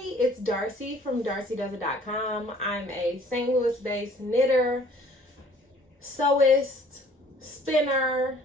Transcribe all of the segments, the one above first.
Hey, it's Darcy from Darcidoesit.com. I'm a St. Louis-based knitter, sewist, spinner,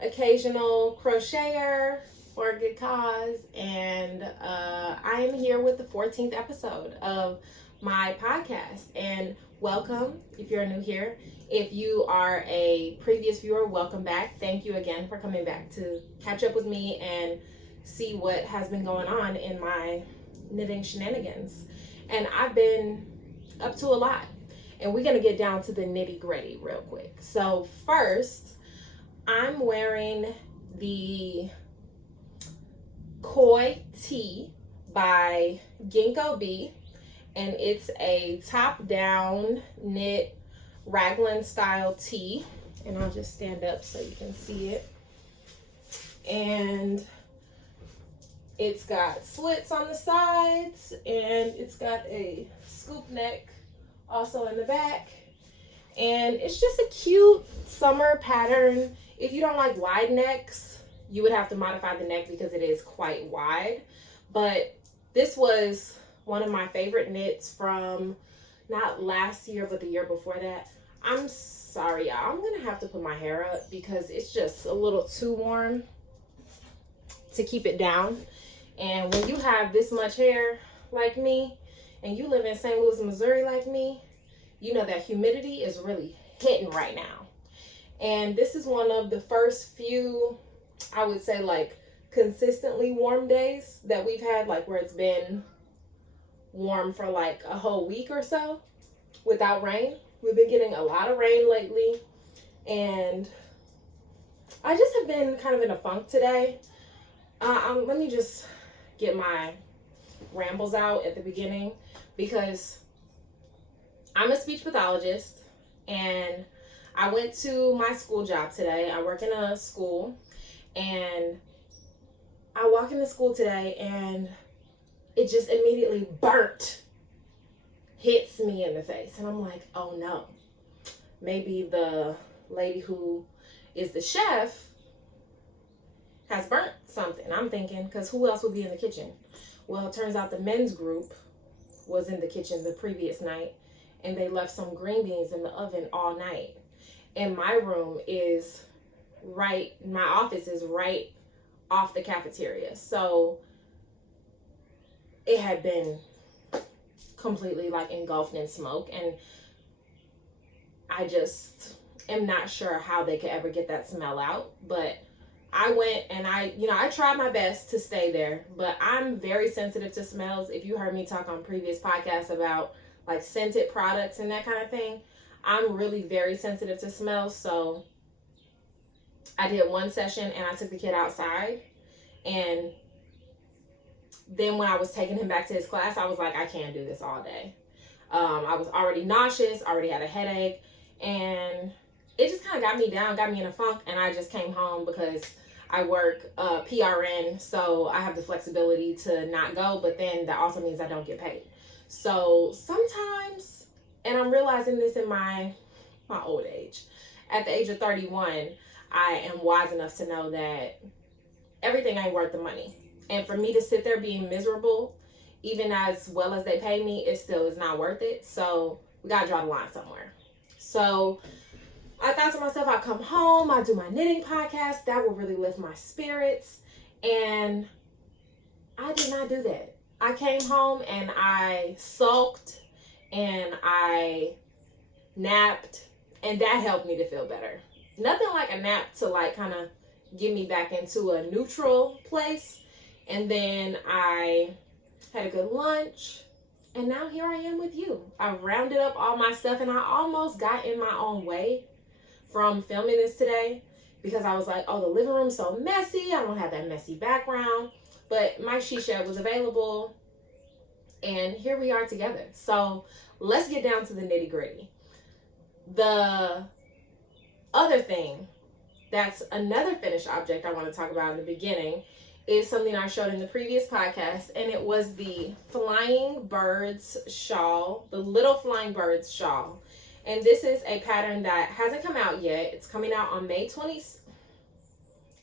occasional crocheter for a good cause, and I am here with the 14th episode of my podcast. And welcome if you're new here. If you are a previous viewer, welcome back. Thank you again for coming back to catch up with me and see what has been going on in my knitting shenanigans. And I've been up to a lot, and we're gonna get down to the nitty gritty real quick. So first, I'm wearing the Koi tee by Ginkgo Bee, and it's a top down knit raglan style tee, and I'll just stand up so you can see it. And it's got slits on the sides, and it's got a scoop neck also in the back. And it's just a cute summer pattern. If you don't like wide necks, you would have to modify the neck because it is quite wide. But this was one of my favorite knits from not last year, but the year before that. I'm sorry, y'all. I'm gonna have to put my hair up because it's just a little too warm to keep it down. And when you have this much hair like me, and you live in St. Louis, Missouri like me, you know that humidity is really hitting right now. And this is one of the first few, I would say, like consistently warm days that we've had, like where it's been warm for like a whole week or so without rain. We've been getting a lot of rain lately, and I just have been kind of in a funk today. Let me just get my rambles out at the beginning, because I'm a speech pathologist and I went to my school job today. I work in a school, and I walk into school today and it just immediately hits me in the face, and I'm like, oh no, maybe the lady who is the chef has burnt something. I'm thinking, because who else would be in the kitchen? Well, it turns out the men's group was in the kitchen the previous night, and they left some green beans in the oven all night. And my room is my office is right off the cafeteria. So it had been completely like engulfed in smoke, and I just am not sure how they could ever get that smell out. But I went and I tried my best to stay there, but I'm very sensitive to smells. If you heard me talk on previous podcasts about like scented products and that kind of thing, I'm really very sensitive to smells. So I did one session and I took the kid outside, and then when I was taking him back to his class, I was like, I can't do this all day. I was already nauseous, already had a headache, and it just kind of got me down, got me in a funk, and I just came home because I work PRN, so I have the flexibility to not go, but then that also means I don't get paid. So sometimes, and I'm realizing this in my old age, at the age of 31, I am wise enough to know that everything ain't worth the money. And for me to sit there being miserable, even as well as they pay me, it still is not worth it. So we gotta draw the line somewhere. So I thought to myself, I'll come home, I'll do my knitting podcast. That will really lift my spirits. And I did not do that. I came home and I sulked and I napped, and that helped me to feel better. Nothing like a nap to like kind of get me back into a neutral place. And then I had a good lunch, and now here I am with you. I rounded up all my stuff, and I almost got in my own way from filming this today because I was like, oh, the living room's so messy. I don't have that messy background. But my she shed was available, and here we are together. So let's get down to the nitty gritty. The other thing, that's another finished object I want to talk about in the beginning, is something I showed in the previous podcast, and it was the Flying Birds shawl, the Little Flying Birds shawl. And this is a pattern that hasn't come out yet. It's coming out on May 20th.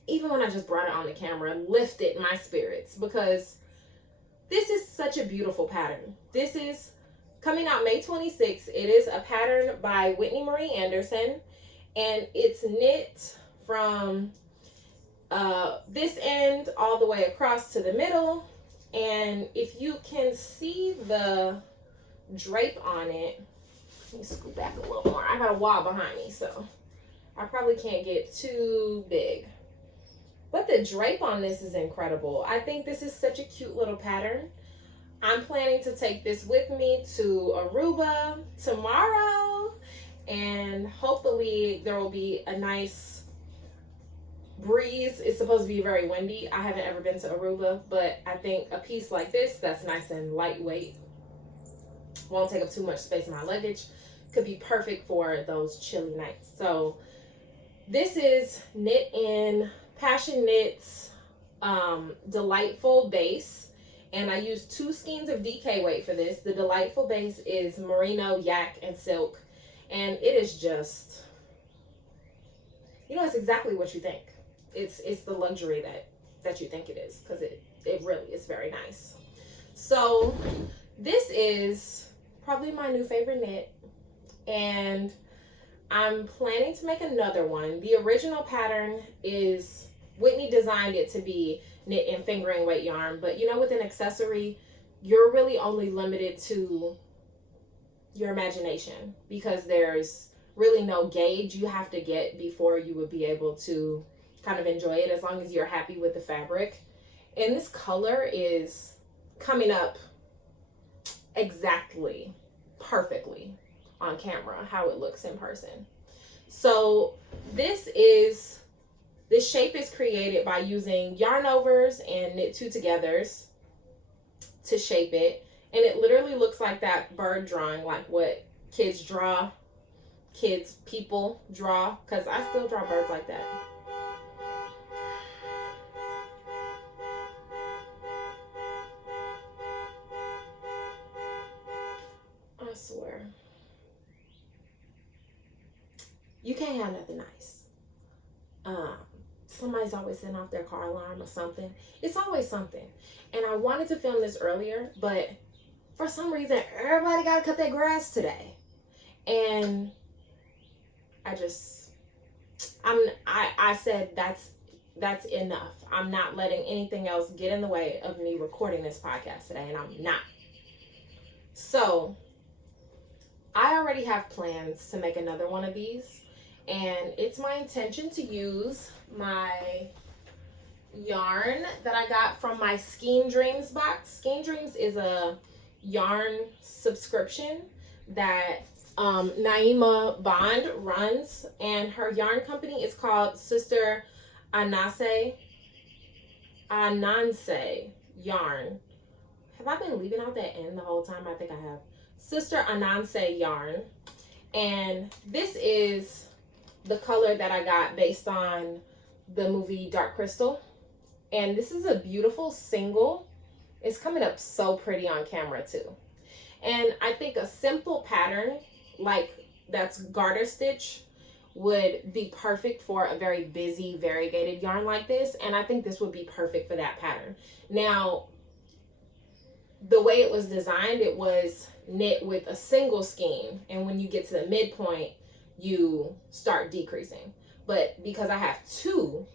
Even when I just brought it on the camera, lifted my spirits, because this is such such a beautiful pattern. This is coming out May 26th. It is a pattern by Whitney Marie Anderson, and it's knit from this end all the way across to the middle. And if you can see the drape on it, let me scoot back a little more. I got a wall behind me, so I probably can't get too big. But the drape on this is incredible. I think this is such a cute little pattern. I'm planning to take this with me to Aruba tomorrow, and hopefully there will be a nice breeze. It's supposed to be very windy. I haven't ever been to Aruba, but I think a piece like this that's nice and lightweight, won't take up too much space in my luggage, could be perfect for those chilly nights. So this is knit in PassionKnits Delightful base, and I used 2 skeins of DK weight for this. The Delightful base is merino, yak, and silk, and it is just, you know, it's exactly what you think. It's the luxury that you think it is, because it really is very nice. So this is probably my new favorite knit, and I'm planning to make another one. The original pattern is, Whitney designed it to be knit in fingering weight yarn, but you know, with an accessory, you're really only limited to your imagination, because there's really no gauge you have to get before you would be able to kind of enjoy it, as long as you're happy with the fabric. And this color is coming up exactly perfectly on camera how it looks in person. So this shape is created by using yarn overs and knit 2 togethers to shape it, and it literally looks like that bird drawing, like what people draw, because I still draw birds like that. I swear. You can't have nothing nice. Somebody's always setting off their car alarm or something. It's always something. And I wanted to film this earlier, but for some reason, everybody got to cut their grass today. And I said that's enough. I'm not letting anything else get in the way of me recording this podcast today, and I'm not. So I already have plans to make another one of these, and it's my intention to use my yarn that I got from my Skein Dreams box. Skein Dreams is a yarn subscription that Naima Bond runs, and her yarn company is called Sister Anansi Yarn. Have I been leaving out that N the whole time? I think I have. Sister Anansi Yarn. And this is the color that I got based on the movie Dark Crystal. And this is a beautiful single. It's coming up so pretty on camera too. And I think a simple pattern like that's garter stitch would be perfect for a very busy variegated yarn like this. And I think this would be perfect for that pattern. Now, the way it was designed, it was knit with a single skein, and when you get to the midpoint, you start decreasing. But because I have 2,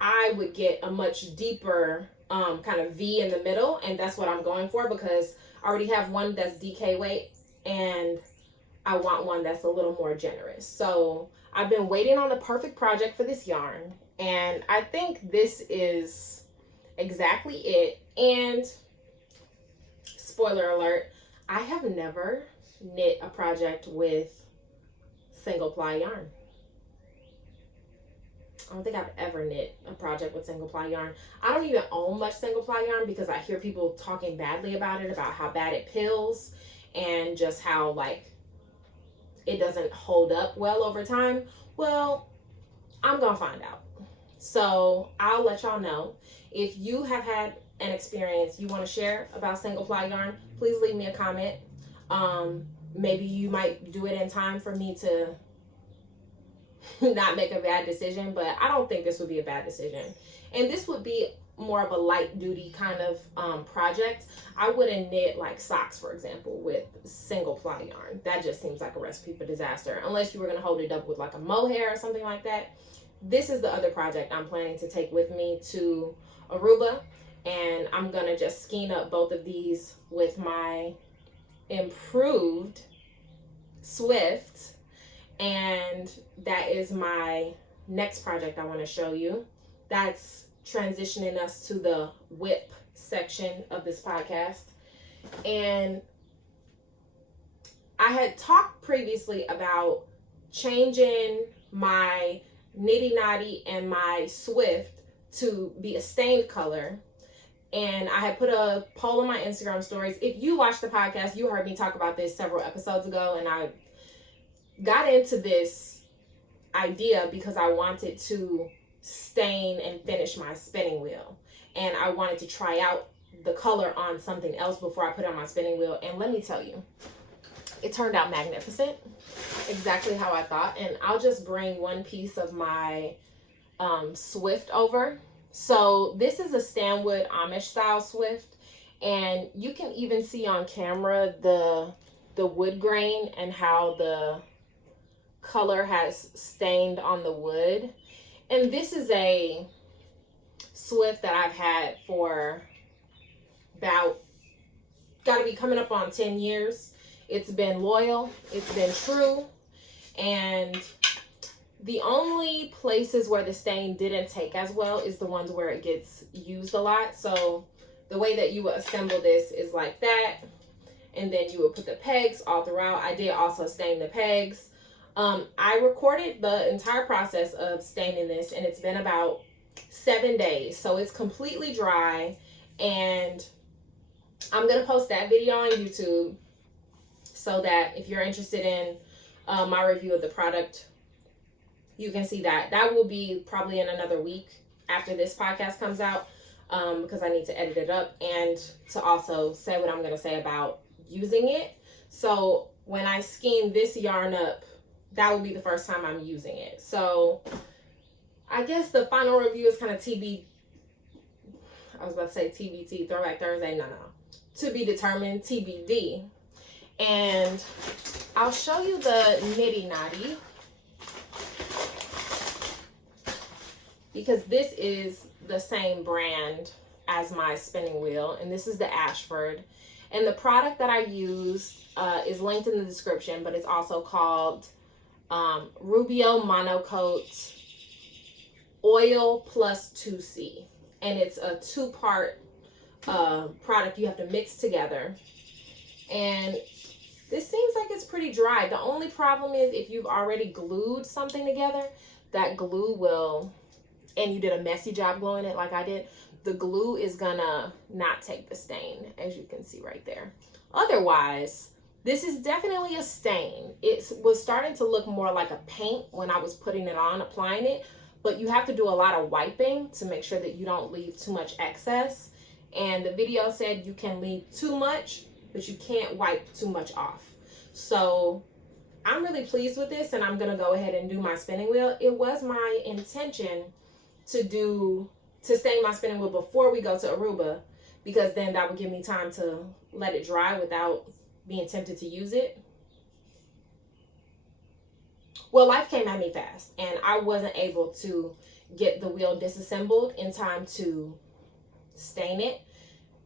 I would get a much deeper kind of V in the middle, and that's what I'm going for, because I already have one that's DK weight, and I want one that's a little more generous. So I've been waiting on the perfect project for this yarn, and I think this is exactly it. And spoiler alert, I have never knit a project with single ply yarn. I don't think I've ever knit a project with single ply yarn. I don't even own much single ply yarn, because I hear people talking badly about it, about how bad it pills, and just how like it doesn't hold up well over time. Well, I'm gonna find out. So I'll let y'all know. If you have had an experience you want to share about single ply yarn, please leave me a comment. Maybe you might do it in time for me to not make a bad decision, but I don't think this would be a bad decision. And this would be more of a light duty kind of project, I wouldn't knit like socks, for example, with single ply yarn. That just seems like a recipe for disaster, unless you were going to hold it up with like a mohair or something like that. This is the other project I'm planning to take with me to Aruba, and I'm going to just skein up both of these with my improved Swift, and that is my next project I want to show you. That's transitioning us to the whip section of this podcast. And I had talked previously about changing my Knitty Knotty and my Swift to be a stained color. And I had put a poll on my Instagram stories. If you watched the podcast, you heard me talk about this several episodes ago, and I got into this idea because I wanted to stain and finish my spinning wheel, and I wanted to try out the color on something else before I put it on my spinning wheel. And let me tell you, it turned out magnificent, exactly how I thought. And I'll just bring one piece of my Swift over. So this is a Stanwood Amish style Swift, and you can even see on camera the wood grain and how the color has stained on the wood. And this is a Swift that I've had for about, gotta be coming up on 10 years. It's been loyal, it's been true, and the only places where the stain didn't take as well is the ones where it gets used a lot. So the way that you would assemble this is like that, and then you would put the pegs all throughout. I did also stain the pegs. I recorded the entire process of staining this, and it's been about 7 days. So it's completely dry, and I'm going to post that video on YouTube so that if you're interested in my review of the product, you can see that. That will be probably in another week after this podcast comes out, because I need to edit it up and to also say what I'm going to say about using it. So when I skein this yarn up, that will be the first time I'm using it. So I guess the final review is kind of TBT, Throwback Thursday. No. To be determined, TBD. And I'll show you the Knitty Knotty, because this is the same brand as my spinning wheel, and this is the Ashford. And the product that I use is linked in the description, but it's also called RubioMonochrome Oil Plus 2C. And it's a 2-part product you have to mix together. And this seems like it's pretty dry. The only problem is if you've already glued something together, that glue will, and you did a messy job gluing it like I did, the glue is gonna not take the stain, as you can see right there. Otherwise, this is definitely a stain. It was starting to look more like a paint when I was putting it on, applying it, but you have to do a lot of wiping to make sure that you don't leave too much excess. And the video said you can leave too much, but you can't wipe too much off. So I'm really pleased with this, and I'm gonna go ahead and do my spinning wheel. It was my intention to stain my spinning wheel before we go to Aruba, because then that would give me time to let it dry without being tempted to use it. Well, life came at me fast, and I wasn't able to get the wheel disassembled in time to stain it.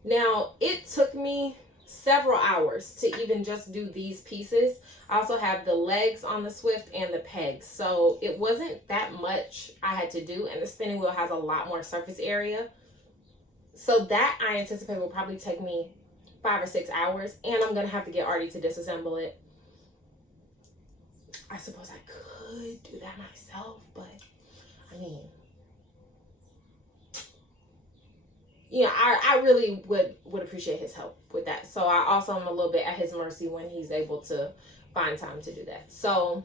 Now, it took me several hours to even just do these pieces. I also have the legs on the Swift and the pegs, so it wasn't that much I had to do, and the spinning wheel has a lot more surface area. So that I anticipate will probably take me 5 or 6 hours, and I'm gonna have to get Artie to disassemble it. I suppose I could do that myself, but I mean, yeah, I really would appreciate his help with that. So I also am a little bit at his mercy when he's able to find time to do that. So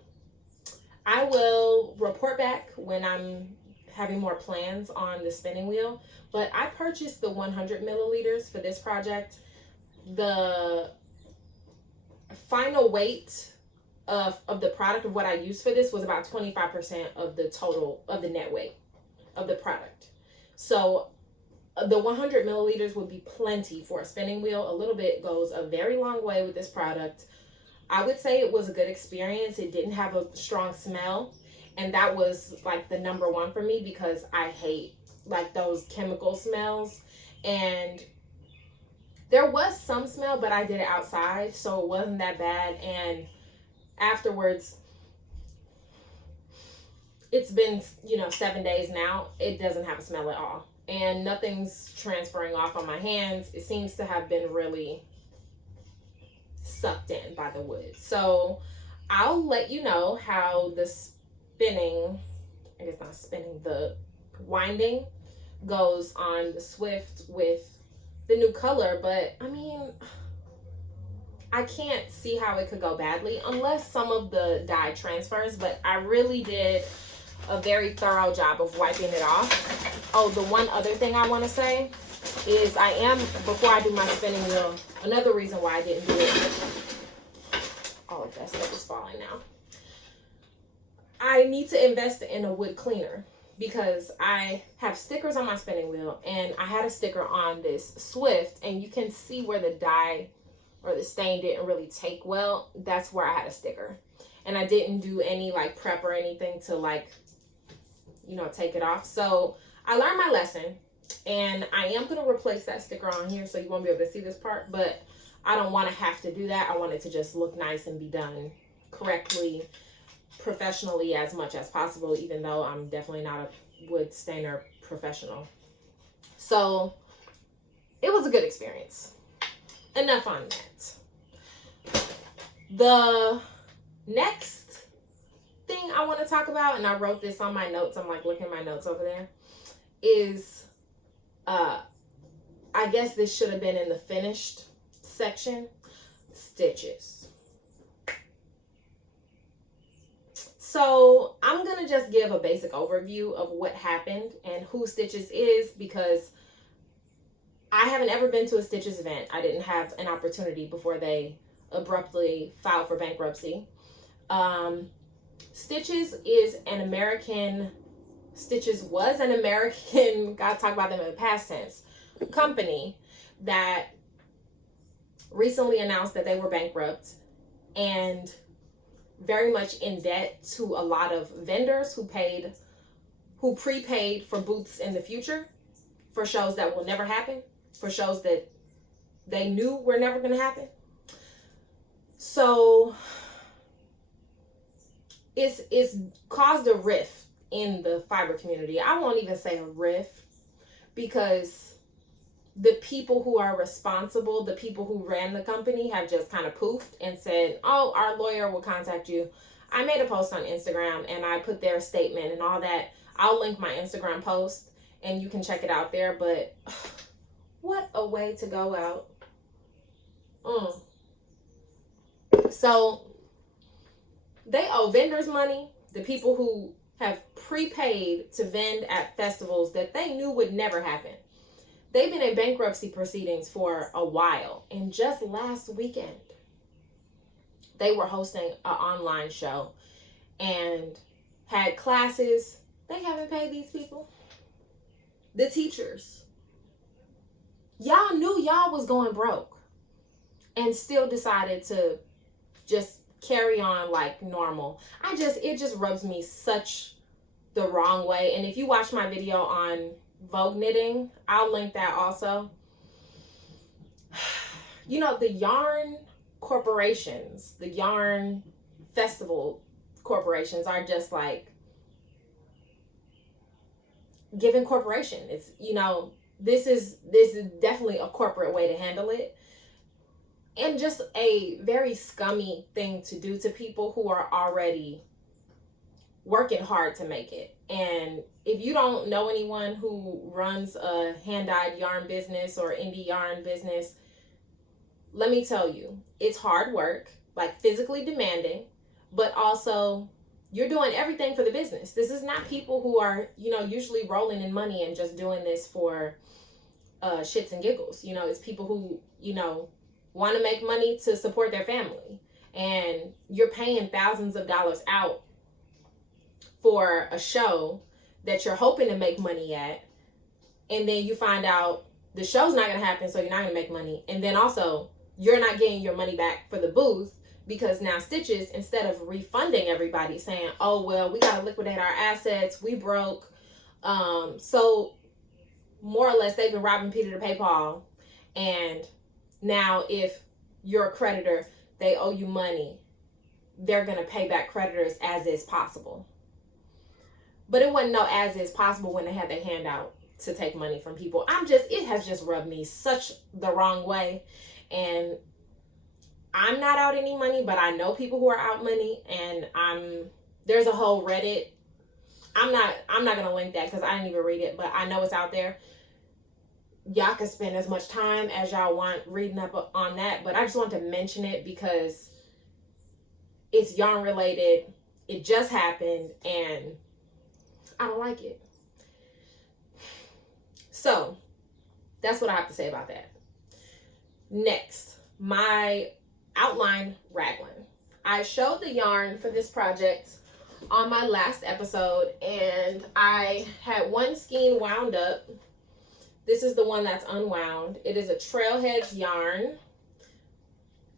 I will report back when I'm having more plans on the spinning wheel. But I purchased the 100 milliliters for this project. The final weight of the product of what I used for this was about 25% of the total of the net weight of the product. So the 100 milliliters would be plenty for a spinning wheel. A little bit goes a very long way with this product. I would say it was a good experience. It didn't have a strong smell, and that was like the number one for me, because I hate like those chemical smells. And there was some smell, but I did it outside, so it wasn't that bad. And afterwards, it's been, 7 days now. It doesn't have a smell at all, and nothing's transferring off on my hands. It seems to have been really sucked in by the wood. So I'll let you know how the spinning, I guess not spinning, the winding goes on the Swift with the new color. But I mean, I can't see how it could go badly unless some of the dye transfers, but I really did a very thorough job of wiping it off. Oh, the one other thing I want to say is before I do my spinning wheel, another reason why I didn't do it, all of that stuff is falling now. I need to invest in a wood cleaner, because I have stickers on my spinning wheel, and I had a sticker on this Swift, and you can see where the dye or the stain didn't really take well. That's where I had a sticker, and I didn't do any like prep or anything to like, take it off. So I learned my lesson, and I am going to replace that sticker on here, so you won't be able to see this part, but I don't want to have to do that. I want it to just look nice and be done correctly, professionally as much as possible, even though I'm definitely not a wood stainer professional. So it was a good experience. Enough on that. The next thing I want to talk about, and I wrote this on my notes, I'm like looking at my notes over there, is I guess this should have been in the finished section, stitches. So I'm gonna just give a basic overview of what happened and who Stitches is, because I haven't ever been to a Stitches event. I didn't have an opportunity before they abruptly filed for bankruptcy. Stitches was an American, gotta talk about them in the past tense, company that recently announced that they were bankrupt and very much in debt to a lot of vendors who prepaid for booths in the future for shows that will never happen, for shows that they knew were never going to happen. So it's caused a rift in the fiber community. I won't even say a rift, because the people who are responsible, the people who ran the company, have just kind of poofed and said, oh, our lawyer will contact you. I made a post on Instagram and I put their statement and all that. I'll link my Instagram post and you can check it out there. But what a way to go out. So they owe vendors money, the people who have prepaid to vend at festivals that they knew would never happen. They've been in bankruptcy proceedings for a while. And just last weekend, they were hosting an online show and had classes. They haven't paid these people. The teachers. Y'all knew y'all was going broke and still decided to just carry on like normal. It just rubs me such the wrong way. And if you watch my video on Vogue knitting, I'll link that also. The yarn corporations, the yarn festival corporations are just like giving corporation. It's, this is definitely a corporate way to handle it, and just a very scummy thing to do to people who are already working hard to make it. And if you don't know anyone who runs a hand-dyed yarn business or indie yarn business, let me tell you, it's hard work, like physically demanding, but also you're doing everything for the business. This is not people who are, usually rolling in money and just doing this for shits and giggles. It's people who, want to make money to support their family. And you're paying thousands of dollars out for a show that you're hoping to make money at, and then you find out the show's not going to happen, so you're not going to make money. And then also, you're not getting your money back for the booth, because now Stitches, instead of refunding everybody, saying, oh, well, we got to liquidate our assets, we broke. So more or less, they've been robbing Peter to pay Paul. And now if you're a creditor, they owe you money, they're going to pay back creditors as is possible. But it wasn't no as is possible when they had their hand out to take money from people. It has just rubbed me such the wrong way. And I'm not out any money, but I know people who are out money, and there's a whole Reddit. I'm not going to link that because I didn't even read it, but I know it's out there. Y'all can spend as much time as y'all want reading up on that, but I just want to mention it because it's yarn related. It just happened, and I don't like it. So that's what I have to say about that. Next, my outline raglan. I showed the yarn for this project on my last episode, and I had one skein wound up. This is the one that's unwound. It is a Trailheads yarn,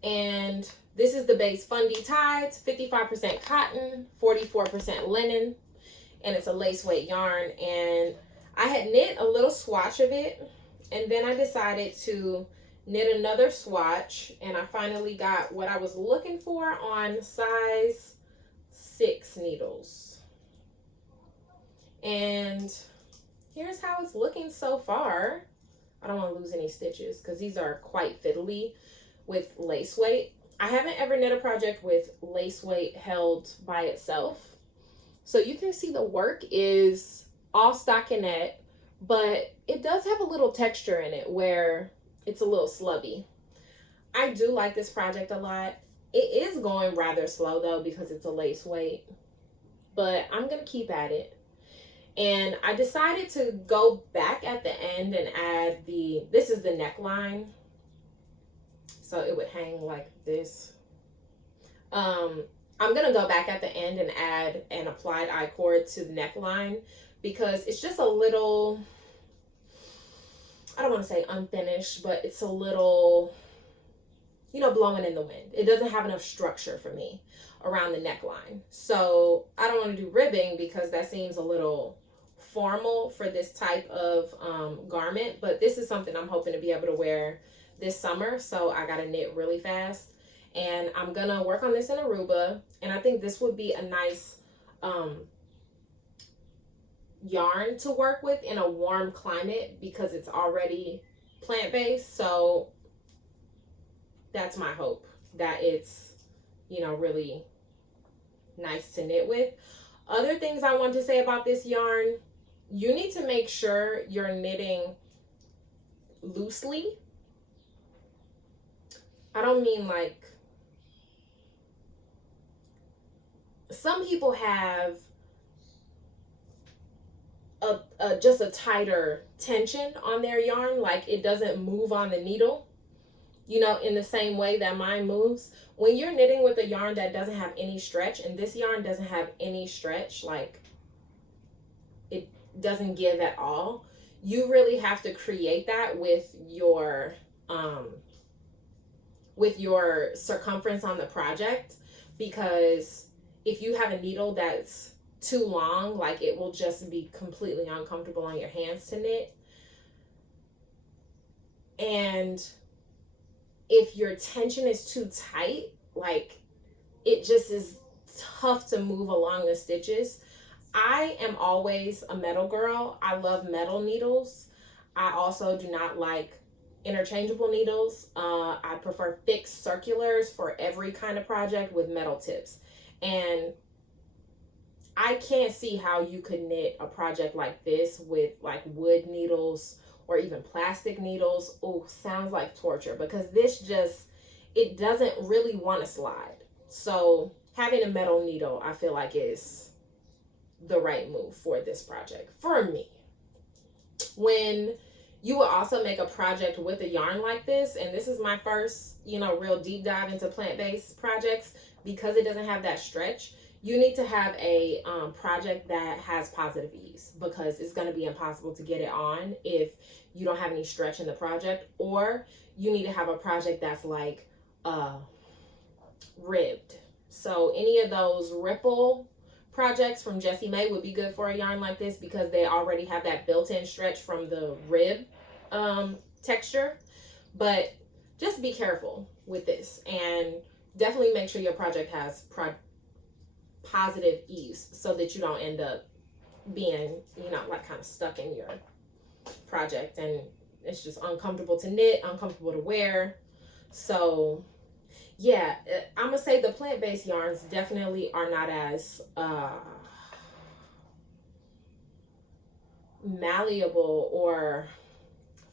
and this is the base Fundy Tie. It's 55% cotton, 44% linen, and it's a lace weight yarn. And I had knit a little swatch of it, and then I decided to knit another swatch, and I finally got what I was looking for on size 6 needles. And here's how it's looking so far. I don't want to lose any stitches because these are quite fiddly with lace weight. I haven't ever knit a project with lace weight held by itself. So you can see the work is all stockinette, but it does have a little texture in it where it's a little slubby. I do like this project a lot. It is going rather slow though because it's a lace weight, but I'm going to keep at it. And I decided to go back at the end and add this is the neckline. So it would hang like this. I'm going to go back at the end and add an applied I-cord to the neckline because it's just a little, I don't want to say unfinished, but it's a little, blowing in the wind. It doesn't have enough structure for me around the neckline. So I don't want to do ribbing because that seems a little formal for this type of garment, but this is something I'm hoping to be able to wear this summer. So I got to knit really fast, and I'm going to work on this in Aruba. And I think this would be a nice yarn to work with in a warm climate because it's already plant-based. So that's my hope, that it's really nice to knit with. Other things I want to say about this yarn: you need to make sure you're knitting loosely. I don't mean like, some people have just a tighter tension on their yarn, like it doesn't move on the needle, in the same way that mine moves. When you're knitting with a yarn that doesn't have any stretch, and this yarn doesn't have any stretch, like it doesn't give at all, you really have to create that with your circumference on the project, because if you have a needle that's too long, like it will just be completely uncomfortable on your hands to knit. And if your tension is too tight, like it just is tough to move along the stitches. I am always a metal girl. I love metal needles. I also do not like interchangeable needles. I prefer fixed circulars for every kind of project with metal tips. And I can't see how you could knit a project like this with like wood needles or even plastic needles. Oh, sounds like torture, because this it doesn't really want to slide. So having a metal needle, I feel like, is the right move for this project for me. When you will also make a project with a yarn like this, and this is my first, real deep dive into plant-based projects, because it doesn't have that stretch, you need to have a project that has positive ease, because it's going to be impossible to get it on if you don't have any stretch in the project, or you need to have a project that's like ribbed. So any of those ripple projects from Jessie May would be good for a yarn like this, because they already have that built-in stretch from the rib texture. But just be careful with this, and definitely make sure your project has positive ease, so that you don't end up being, you know, like kind of stuck in your project and it's just uncomfortable to knit, uncomfortable to wear. So yeah, I'm gonna say the plant-based yarns definitely are not as malleable or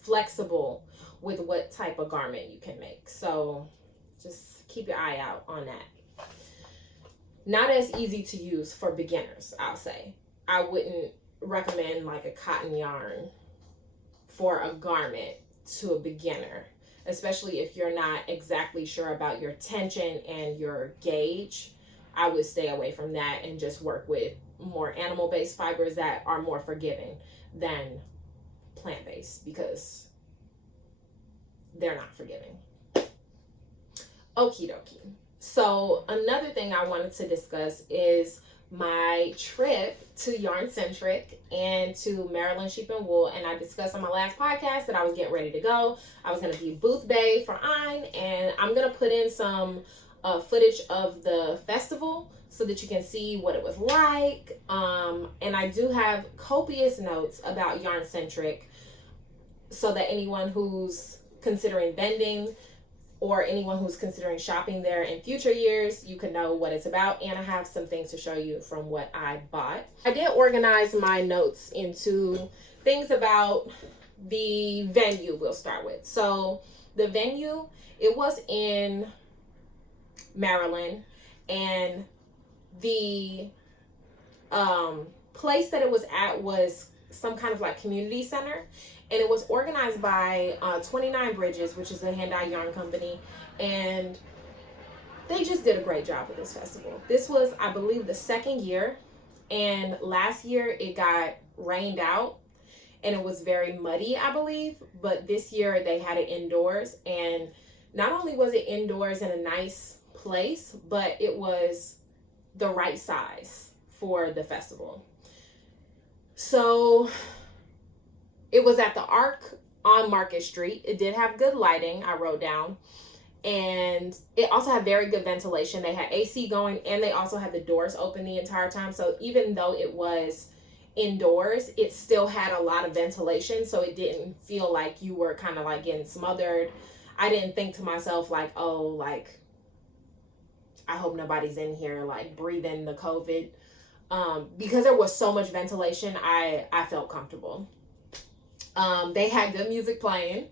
flexible with what type of garment you can make. So just keep your eye out on that. Not as easy to use for beginners, I'll say. I wouldn't recommend like a cotton yarn for a garment to a beginner, especially if you're not exactly sure about your tension and your gauge. I would stay away from that and just work with more animal-based fibers that are more forgiving than plant-based, because they're not forgiving. Okie dokie. So another thing I wanted to discuss is my trip to Yarncentick and to Maryland Sheep and Wool. And I discussed on my last podcast that I was getting ready to go. I was going to be booth bay for Ein, and I'm going to put in some footage of the festival so that you can see what it was like. And I do have copious notes about Yarncentick, so that anyone who's considering vending or anyone who's considering shopping there in future years, you can know what it's about. And I have some things to show you from what I bought. I did organize my notes into things about the venue we'll start with. So the venue, it was in Maryland, and the place that it was at was some kind of like community center. And it was organized by 29 Bridges, which is a hand-dyed yarn company. And they just did a great job with this festival. This was, I believe, the second year. And last year it got rained out and it was very muddy, I believe. But this year they had it indoors. And not only was it indoors in a nice place, but it was the right size for the festival. So it was at the Arc on Market Street. It did have good lighting, I wrote down. And it also had very good ventilation. They had AC going, and they also had the doors open the entire time. So even though it was indoors, it still had a lot of ventilation. So it didn't feel like you were kind of like getting smothered. I didn't think to myself like, oh, like, I hope nobody's in here like breathing the COVID. Because there was so much ventilation, I felt comfortable. They had good music playing.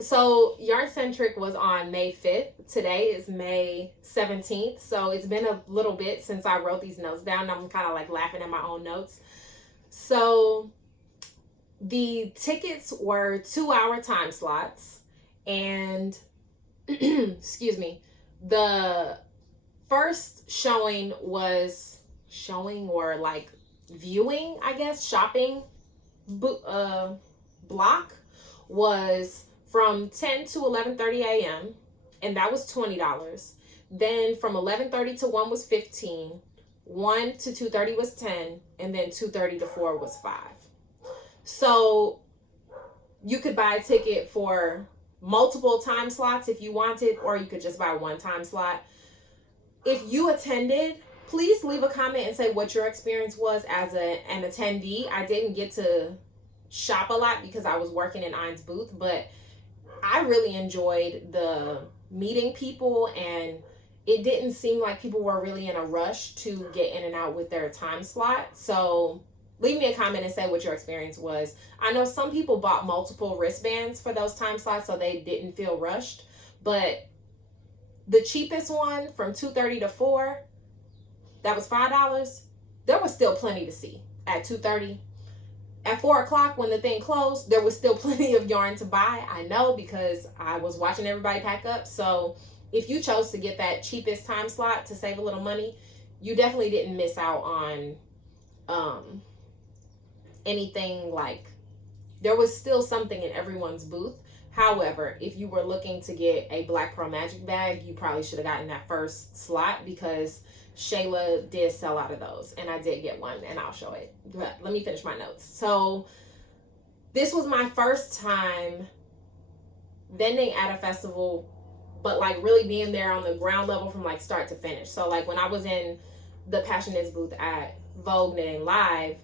So Yarncentick was on May 5th. Today is May 17th. So it's been a little bit since I wrote these notes down. I'm kind of like laughing at my own notes. So the tickets were 2-hour time slots, and excuse me, the first showing or like viewing, I guess, shopping block was from 10 to 11:30 a.m. and that was $20. Then from 11:30 to 1 was $15. 1 to 2:30 was $10, and then 2:30 to 4 was $5. So you could buy a ticket for multiple time slots if you wanted, or you could just buy one time slot. If you attended, please leave a comment and say what your experience was as an attendee. I didn't get to shop a lot because I was working in Ein's booth, but I really enjoyed the meeting people, and it didn't seem like people were really in a rush to get in and out with their time slot. So leave me a comment and say what your experience was. I know some people bought multiple wristbands for those time slots, so they didn't feel rushed, but the cheapest one from 2:30 to 4, that was $5. There was still plenty to see at 2:30. At 4 o'clock when the thing closed, there was still plenty of yarn to buy. I know, because I was watching everybody pack up. So if you chose to get that cheapest time slot to save a little money, you definitely didn't miss out on anything. Like, there was still something in everyone's booth. However, if you were looking to get a Black Pearl Magic bag, you probably should have gotten that first slot, because Shayla did sell out of those, and I did get one, and I'll show it. But let me finish my notes. So this was my first time vending at a festival, but like really being there on the ground level from like start to finish. So like when I was in the PassionKnits booth at Vogue Knitting Live,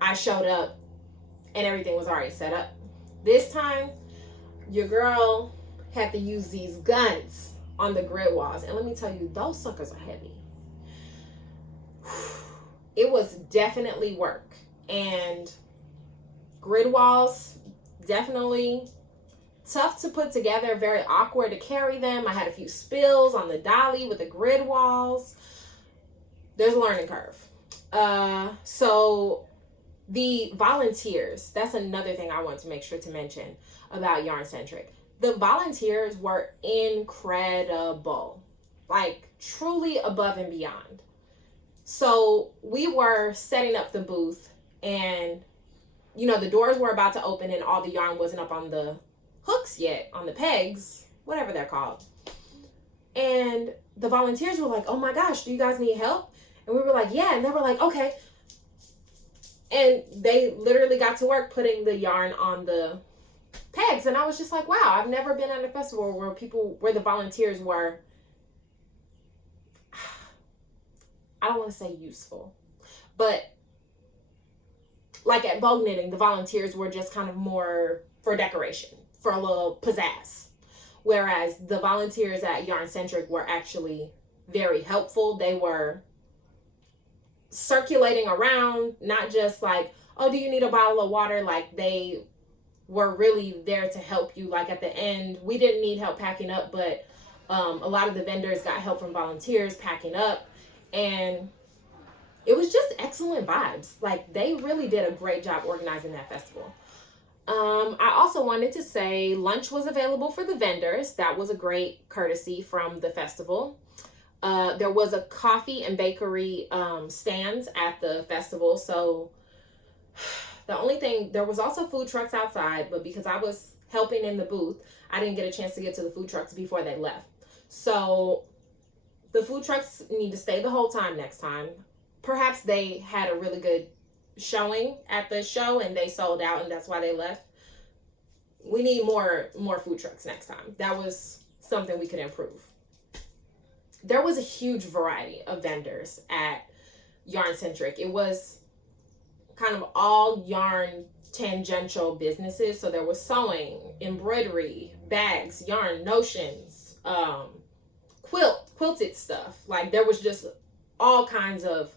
I showed up and everything was already set up. This time, your girl had to use these guns on the grid walls. And let me tell you, those suckers are heavy. It was definitely work. And grid walls, definitely tough to put together, very awkward to carry them. I had a few spills on the dolly with the grid walls. There's a learning curve. So the volunteers, that's another thing I want to make sure to mention about Yarncentric. The volunteers were incredible, like truly above and beyond. So we were setting up the booth, and you know, the doors were about to open and all the yarn wasn't up on the hooks yet, on the pegs, whatever they're called. And the volunteers were like, oh my gosh, do you guys need help? And we were like, yeah. And they were like, okay. And they literally got to work putting the yarn on the pegs. And I was just like, wow, I've never been at a festival where the volunteers were, I don't want to say useful, but like at Vogue Knitting, the volunteers were just kind of more for decoration, for a little pizzazz. Whereas the volunteers at Yarncentric were actually very helpful. They were circulating around, not just like, oh, do you need a bottle of water? Like, they were really there to help you. Like at the end, we didn't need help packing up, but a lot of the vendors got help from volunteers packing up, and it was just excellent vibes. Like, they really did a great job organizing that festival. I also wanted to say lunch was available for the vendors. That was a great courtesy from the festival. There was a coffee and bakery stands at the festival. So the only thing, there was also food trucks outside, but because I was helping in the booth, I didn't get a chance to get to the food trucks before they left. So the food trucks need to stay the whole time next time. Perhaps they had a really good showing at the show and they sold out and that's why they left. We need more food trucks next time. That was something we could improve. There was a huge variety of vendors at Yarncentric. It was kind of all yarn tangential businesses. So there was sewing, embroidery, bags, yarn, notions, quilted stuff. Like, there was just all kinds of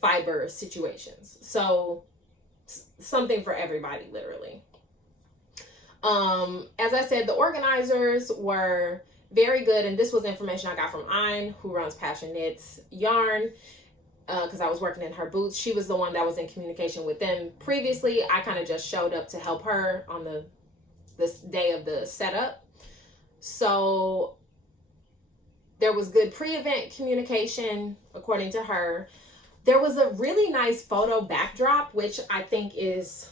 fiber situations. So something for everybody, literally. As I said, the organizers were very good, and this was information I got from Ayn, who runs PassionKnits Yarn, because I was working in her booth. She was the one that was in communication with them previously. I kind of just showed up to help her on this day of the setup. So there was good pre-event communication, according to her. There was a really nice photo backdrop, which I think is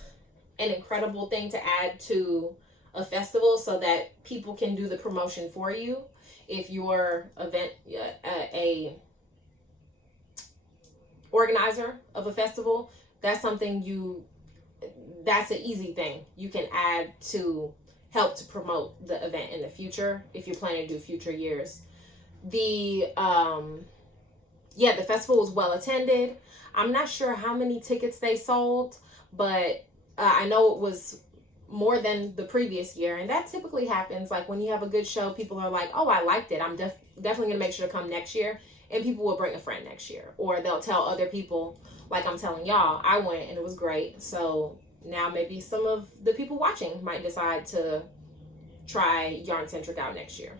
an incredible thing to add to a festival so that people can do the promotion for you. If you're a organizer of a festival, that's something that's an easy thing you can add to help to promote the event in the future if you're planning to do future years. The festival was well attended. I'm not sure how many tickets they sold, but I know it was more than the previous year, and that typically happens. Like, when you have a good show, people are like, oh, I liked it, I'm definitely gonna make sure to come next year, and people will bring a friend next year, or they'll tell other people, like I'm telling y'all, I went and it was great. So now maybe some of the people watching might decide to try Yarncentric out next year.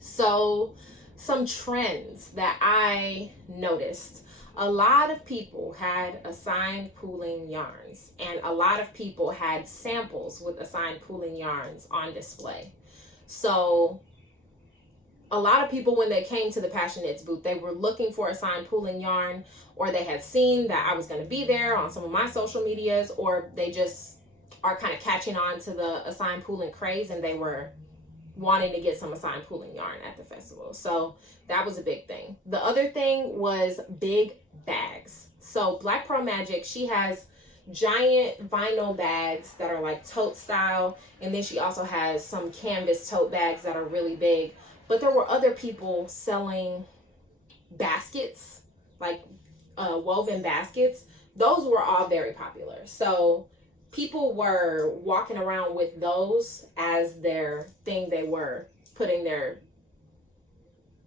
So some trends that I noticed: a lot of people had assigned pooling yarns, and a lot of people had samples with assigned pooling yarns on display. So a lot of people, when they came to the PassionKnits booth, they were looking for assigned pooling yarn, or they had seen that I was going to be there on some of my social medias, or they just are kind of catching on to the assigned pooling craze, and they were wanting to get some assigned pooling yarn at the festival. So that was a big thing. The other thing was big bags. So Black Pearl Magic, she has giant vinyl bags that are like tote style, and then she also has some canvas tote bags that are really big. But there were other people selling baskets, like woven baskets. Those were all very popular. So people were walking around with those as their thing they were putting their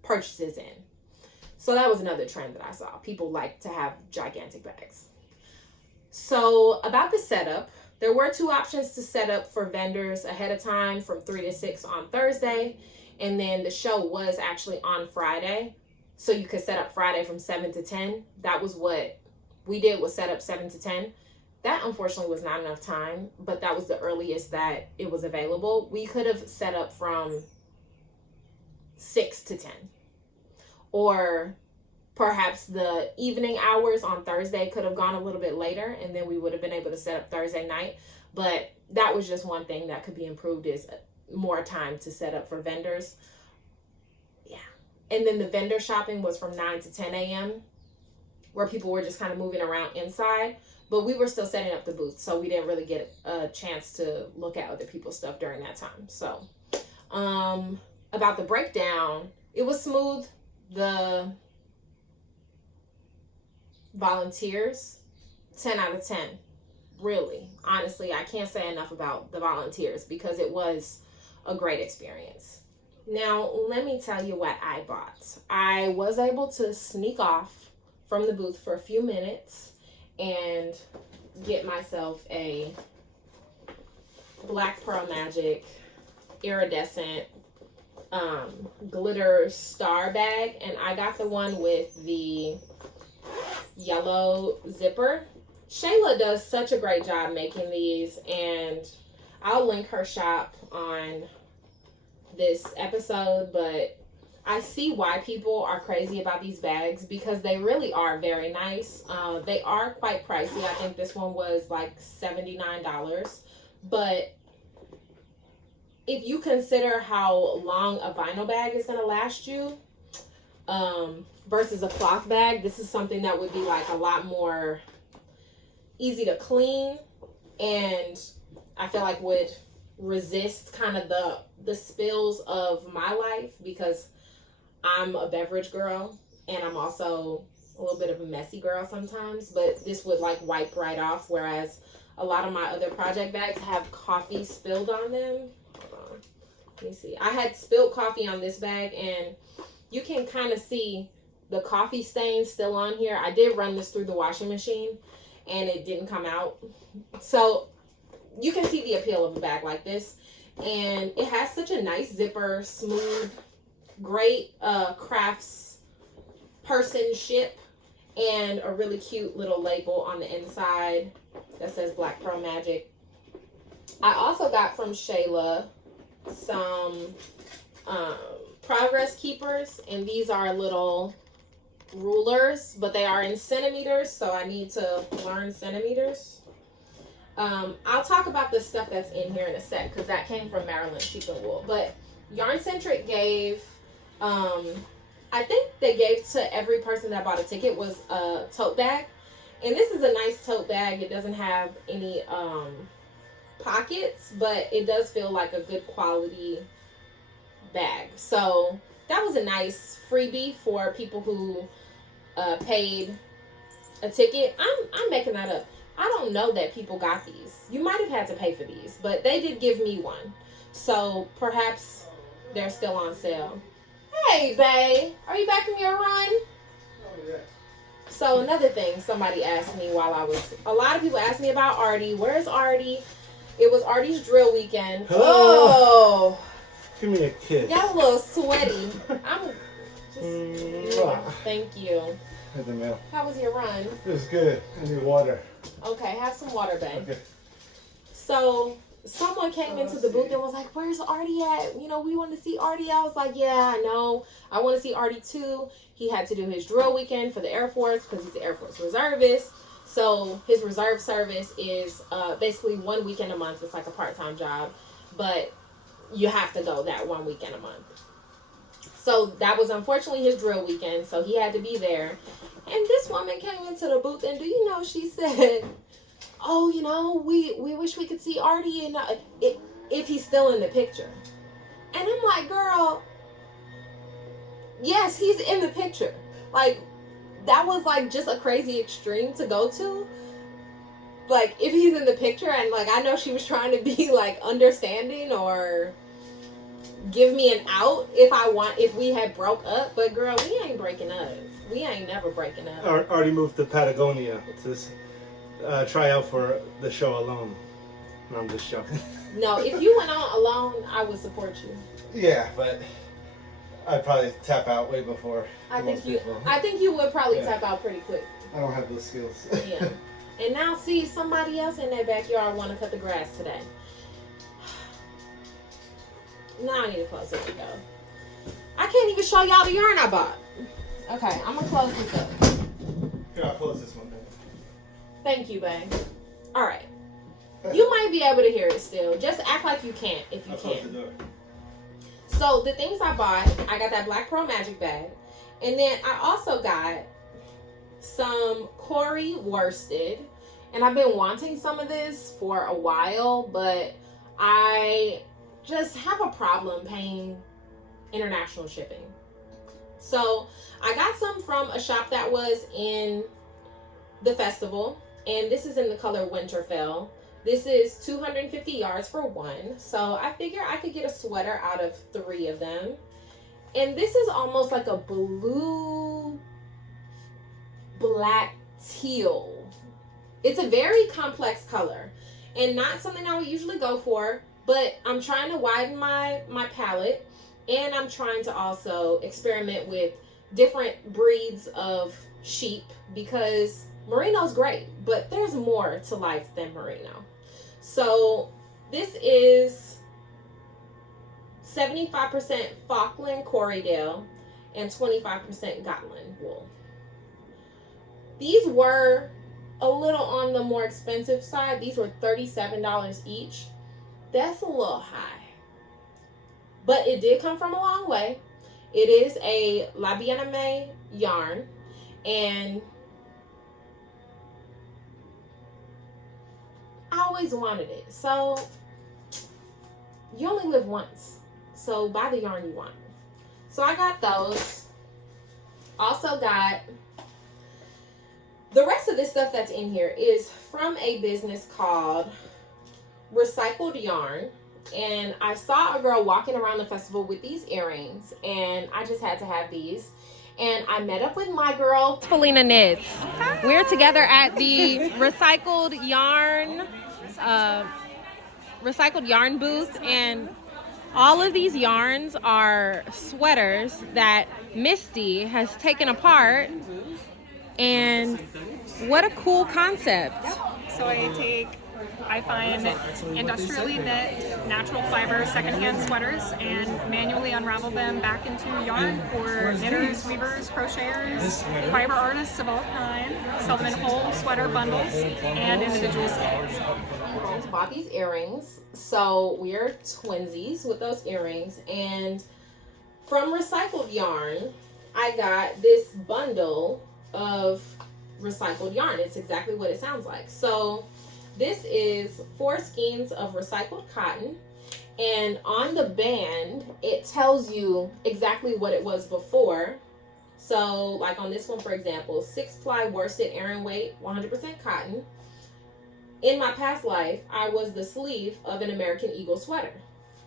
purchases in. So that was another trend that I saw. People like to have gigantic bags. So about the setup, there were 2 options to set up for vendors ahead of time, from 3 to 6 on Thursday. And then the show was actually on Friday. So you could set up Friday from 7 to 10. That was what we did, was set up 7 to 10. That unfortunately was not enough time, but that was the earliest that it was available. We could have set up from 6 to 10. Or perhaps the evening hours on Thursday could have gone a little bit later, and then we would have been able to set up Thursday night. But that was just one thing that could be improved, is more time to set up for vendors. Yeah. And then the vendor shopping was from 9 to 10 a.m. where people were just kind of moving around inside. But we were still setting up the booth, so we didn't really get a chance to look at other people's stuff during that time. So about the breakdown, it was smooth. The volunteers, 10 out of 10. Really, honestly, I can't say enough about the volunteers, because it was a great experience. Now, let me tell you what I bought. I was able to sneak off from the booth for a few minutes and get myself a Black Pearl Magic iridescent glitter star bag, and I got the one with the yellow zipper. Shayla does such a great job making these, and I'll link her shop on this episode, but I see why people are crazy about these bags, because they really are very nice. They are quite pricey. I think this one was like $79, but if you consider how long a vinyl bag is going to last you versus a cloth bag, this is something that would be like a lot more easy to clean, and I feel like would resist kind of the spills of my life, because I'm a beverage girl and I'm also a little bit of a messy girl sometimes, but this would like wipe right off, whereas a lot of my other project bags have coffee spilled on them. Hold on. Let me see. I had spilled coffee on this bag, and you can kind of see the coffee stains still on here. I did run this through the washing machine and it didn't come out. So you can see the appeal of a bag like this, and it has such a nice zipper, smooth, great crafts personship, and a really cute little label on the inside that says Black Pearl Magic. I also got from Shayla some progress keepers, and these are little rulers, but they are in centimeters, so I need to learn centimeters. I'll talk about the stuff that's in here in a sec, because that came from Maryland Sheep and Wool. But Yarncentick gave, I think they gave to every person that bought a ticket was a tote bag. And this is a nice tote bag. It doesn't have any pockets, but it does feel like a good quality bag. So that was a nice freebie for people who paid a ticket. I'm making that up. I don't know that people got these. You might have had to pay for these, but they did give me one. So perhaps they're still on sale. Hey, bae. Are you back from your run? Oh, yeah. So another thing somebody asked me while a lot of people asked me about Artie. Where's Artie? It was Artie's drill weekend. Hello. Oh. Give me a kiss. Got a little sweaty. I'm just, thank you. Hit the mail. How was your run? It was good. I need water. Okay, have some water, babe. Okay. So someone came into the booth and was like, where's Artie at? You know, we want to see Artie. I was like, yeah, I know. I want to see Artie too. He had to do his drill weekend for the Air Force because he's the Air Force reservist. So his reserve service is basically 1 weekend a month. It's like a part-time job, but you have to go that 1 weekend a month. So that was unfortunately his drill weekend. So he had to be there. And this woman came into the booth and do you know, she said, oh, you know, we wish we could see Artie and if he's still in the picture. And I'm like, girl, yes, he's in the picture. Like, that was like just a crazy extreme to go to. Like, if he's in the picture, and like, I know she was trying to be like understanding or give me an out if we had broke up, but girl, we ain't breaking up. We ain't never breaking up. Already moved to Patagonia to try out for the show alone. No, I'm just joking. No, if you went on alone, I would support you. Yeah, but I'd probably tap out way before I most think people. you would probably tap out pretty quick. I don't have those skills. Yeah. And now see somebody else in their backyard want to cut the grass today. Now I need to close this window. I can't even show y'all the yarn I bought. Okay, I'm gonna close this up. Here, I'll close this one then. Thank you, babe. All right. You might be able to hear it still. Just act like you can't if you I'll can. close the door. So the things I bought, I got that Black Pearl Magic bag. And then I also got some Cori worsted. And I've been wanting some of this for a while, but I just have a problem paying international shipping. So I got some from a shop that was in the festival. And this is in the color Winterfell. This is 250 yards for one. So I figure I could get a sweater out of 3 of them. And this is almost like a blue, black, teal. It's a very complex color and not something I would usually go for, but I'm trying to widen my palette, and I'm trying to also experiment with different breeds of sheep because merino's great, but there's more to life than merino. So this is 75% Falkland Corriedale and 25% Gotland wool. These were a little on the more expensive side. These were $37 each. That's a little high, but it did come from a long way. It is a La Bien-Aimée yarn, and I always wanted it. So you only live once, so buy the yarn you want. So I got those. Also got the rest of this stuff that's in here is from a business called Recycled Yarn. And I saw a girl walking around the festival with these earrings, and I just had to have these. And I met up with my girl, Felina Knits. Hi. We're together at the Recycled Yarn booth, and all of these yarns are sweaters that Misty has taken apart. And what a cool concept. So I find industrially knit, natural fiber, secondhand sweaters and manually unravel them back into yarn for knitters, weavers, crocheters, fiber artists of all kinds. Sell them in whole sweater bundles and individual skeins. I bought these earrings, so we're twinsies with those earrings. And from Recycled Yarn, I got this bundle of recycled yarn. It's exactly what it sounds like. So this is 4 skeins of recycled cotton, and on the band it tells you exactly what it was before. So like on this one, for example, 6-ply worsted Aran weight, 100% cotton. In my past life, I was the sleeve of an American Eagle sweater,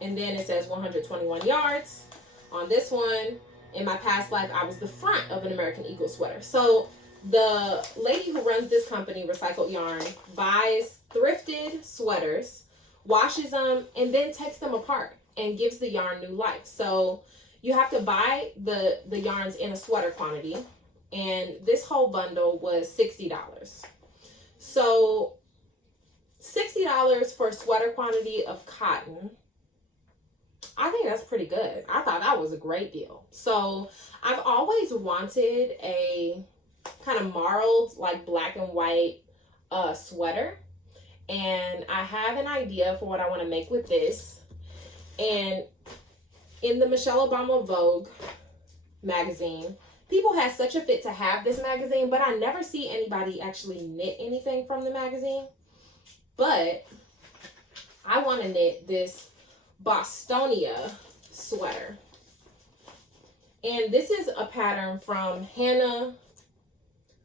and then it says 121 yards. On this one, in my past life, I was the front of an American Eagle sweater. So the lady who runs this company, Recycled Yarn, buys thrifted sweaters, washes them, and then takes them apart and gives the yarn new life. So you have to buy the yarns in a sweater quantity, and this whole bundle was $60. So $60 for a sweater quantity of cotton. I think that's pretty good. I thought that was a great deal. So I've always wanted a kind of marled, like black and white sweater. And I have an idea for what I want to make with this. And in the Michelle Obama Vogue magazine, people had such a fit to have this magazine, but I never see anybody actually knit anything from the magazine. But I want to knit this Bostonia sweater. And this is a pattern from Hannah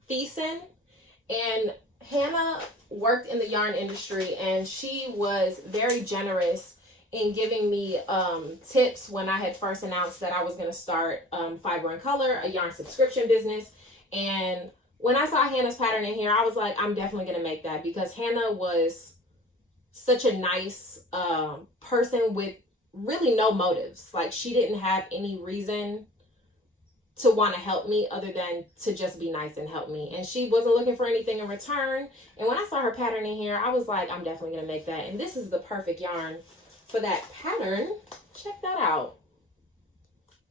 Thiessen. And Hannah worked in the yarn industry, and she was very generous in giving me tips when I had first announced that I was going to start Fiber and Color, a yarn subscription business. And when I saw Hannah's pattern in here, I was like, I'm definitely going to make that, because Hannah was such a nice person with really no motives. Like, she didn't have any reason to want to help me other than to just be nice and help me. And she wasn't looking for anything in return. And when I saw her pattern in here, I was like, I'm definitely going to make that. And this is the perfect yarn for that pattern. Check that out.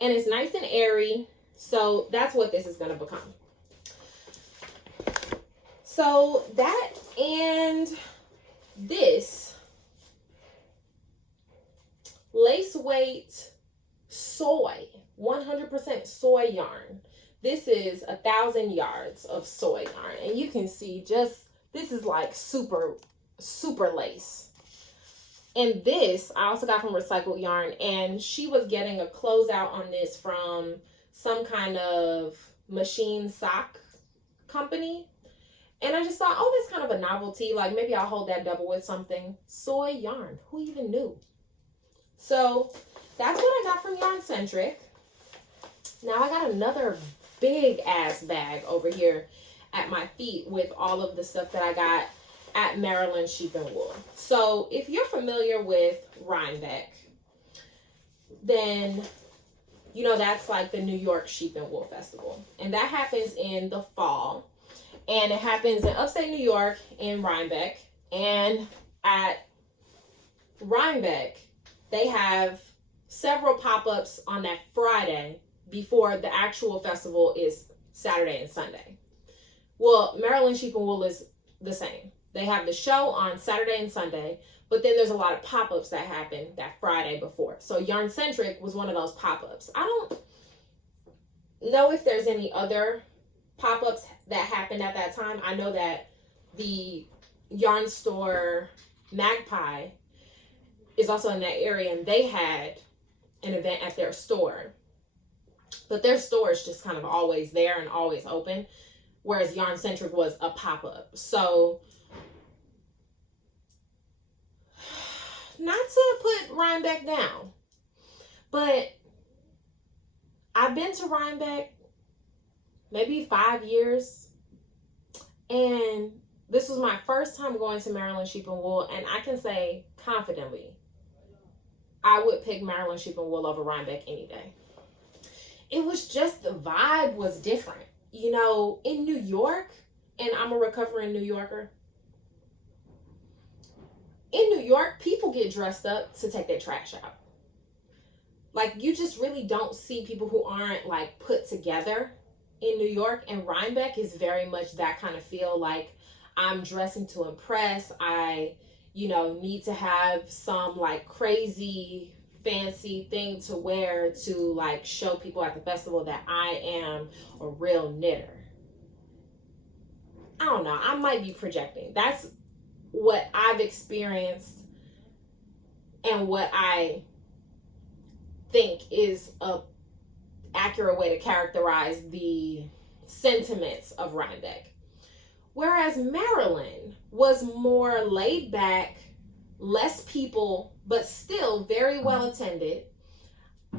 And it's nice and airy. So that's what this is going to become. So that and this lace weight soy, 100% soy yarn. This is 1,000 yards of soy yarn. And you can see just, this is like super, super lace. And this I also got from Recycled Yarn, and she was getting a closeout on this from some kind of machine sock company. And I just thought, oh, that's kind of a novelty. Like, maybe I'll hold that double with something. Soy yarn. Who even knew? So that's what I got from Yarncentick. Now I got another big ass bag over here at my feet with all of the stuff that I got at Maryland Sheep and Wool. So if you're familiar with Rhinebeck, then you know that's like the New York Sheep and Wool Festival. And that happens in the fall. And it happens in upstate New York in Rhinebeck. And at Rhinebeck, they have several pop-ups on that Friday before the actual festival is Saturday and Sunday. Well, Maryland Sheep and Wool is the same. They have the show on Saturday and Sunday, but then there's a lot of pop-ups that happen that Friday before. So Yarncentick was one of those pop-ups. I don't know if there's any other pop-ups that happened at that time. I know that the yarn store Magpie is also in that area, and they had an event at their store. But their store is just kind of always there and always open, whereas Yarncentick was a pop-up. So, not to put Rhinebeck down, but I've been to Rhinebeck maybe 5 years, and this was my first time going to Maryland Sheep and Wool, and I can say confidently, I would pick Maryland Sheep and Wool over Rhinebeck any day. It was just, the vibe was different. You know, in New York, and I'm a recovering New Yorker, in New York, people get dressed up to take their trash out. Like, you just really don't see people who aren't, like, put together in New York. And Rhinebeck is very much that kind of feel. Like, I'm dressing to impress. I, you know, need to have some, like, crazy fancy thing to wear to, like, show people at the festival that I am a real knitter. I don't know. I might be projecting. That's what I've experienced and what I think is a accurate way to characterize the sentiments of Rhinebeck. Whereas Maryland was more laid back, less people, but still very well attended.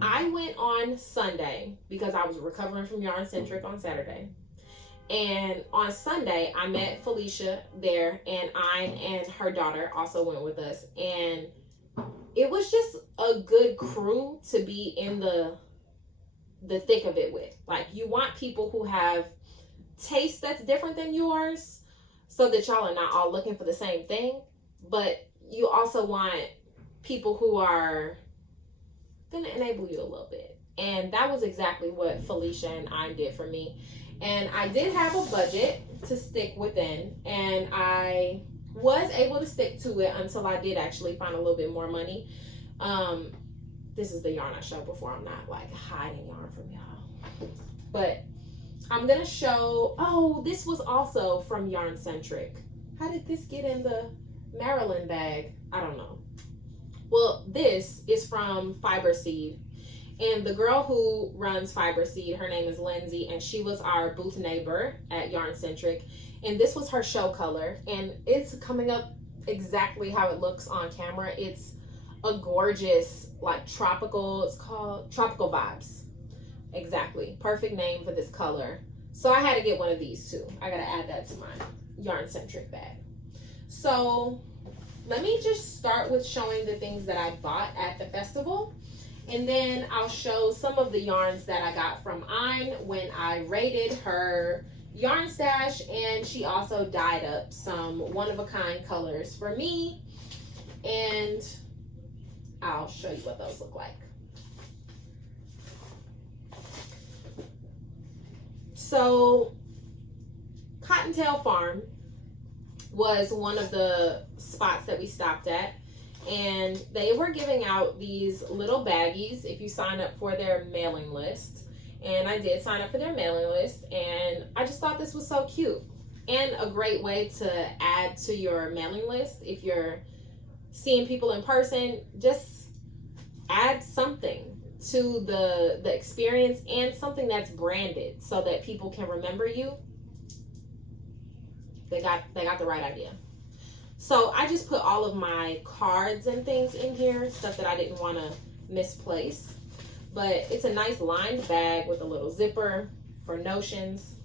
I went on Sunday because I was recovering from Yarncentick on Saturday. And on Sunday, I met Felicia there, and I and her daughter also went with us. And it was just a good crew to be in the thick of it with. Like, you want people who have taste that's different than yours so that y'all are not all looking for the same thing. but you also want people who are going to enable you a little bit. And that was exactly what Felicia and I did for me. And I did have a budget to stick within, and I was able to stick to it until I did actually find a little bit more money. This is the yarn I showed before. I'm not like hiding yarn from y'all. But I'm going to show, oh, this was also from Yarncentric. How did this get in the Maryland bag? I don't know. Well, this is from Fiber Seed. And the girl who runs Fiber Seed, her name is Lindsay, and she was our booth neighbor at Yarncentric. And this was her show color. And it's coming up exactly how it looks on camera. It's a gorgeous, like tropical, it's called Tropical Vibes. Exactly. Perfect name for this color. So I had to get one of these too. I got to add that to my Yarncentric bag. So let me just start with showing the things that I bought at the festival. And then I'll show some of the yarns that I got from Ayn when I raided her yarn stash. And she also dyed up some one-of-a-kind colors for me. And I'll show you what those look like. So Cottontail Farm was one of the spots that we stopped at, and they were giving out these little baggies if you sign up for their mailing list. And I did sign up for their mailing list, and I just thought this was so cute and a great way to add to your mailing list. If you're seeing people in person, just add something to the experience, and something that's branded so that people can remember you. They got the right idea. So I just put all of my cards and things in here, stuff that I didn't want to misplace. But it's a nice lined bag with a little zipper for notions.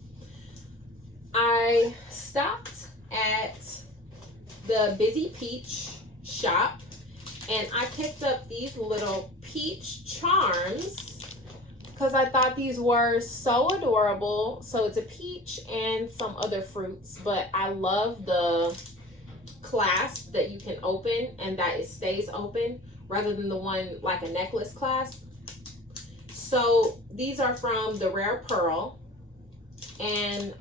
I stopped at the Busy Peach shop, and I picked up these little peach charms because I thought these were so adorable. So it's a peach and some other fruits, but I love the clasp that you can open and that it stays open rather than the one like a necklace clasp. So these are from the Rare Pearl. And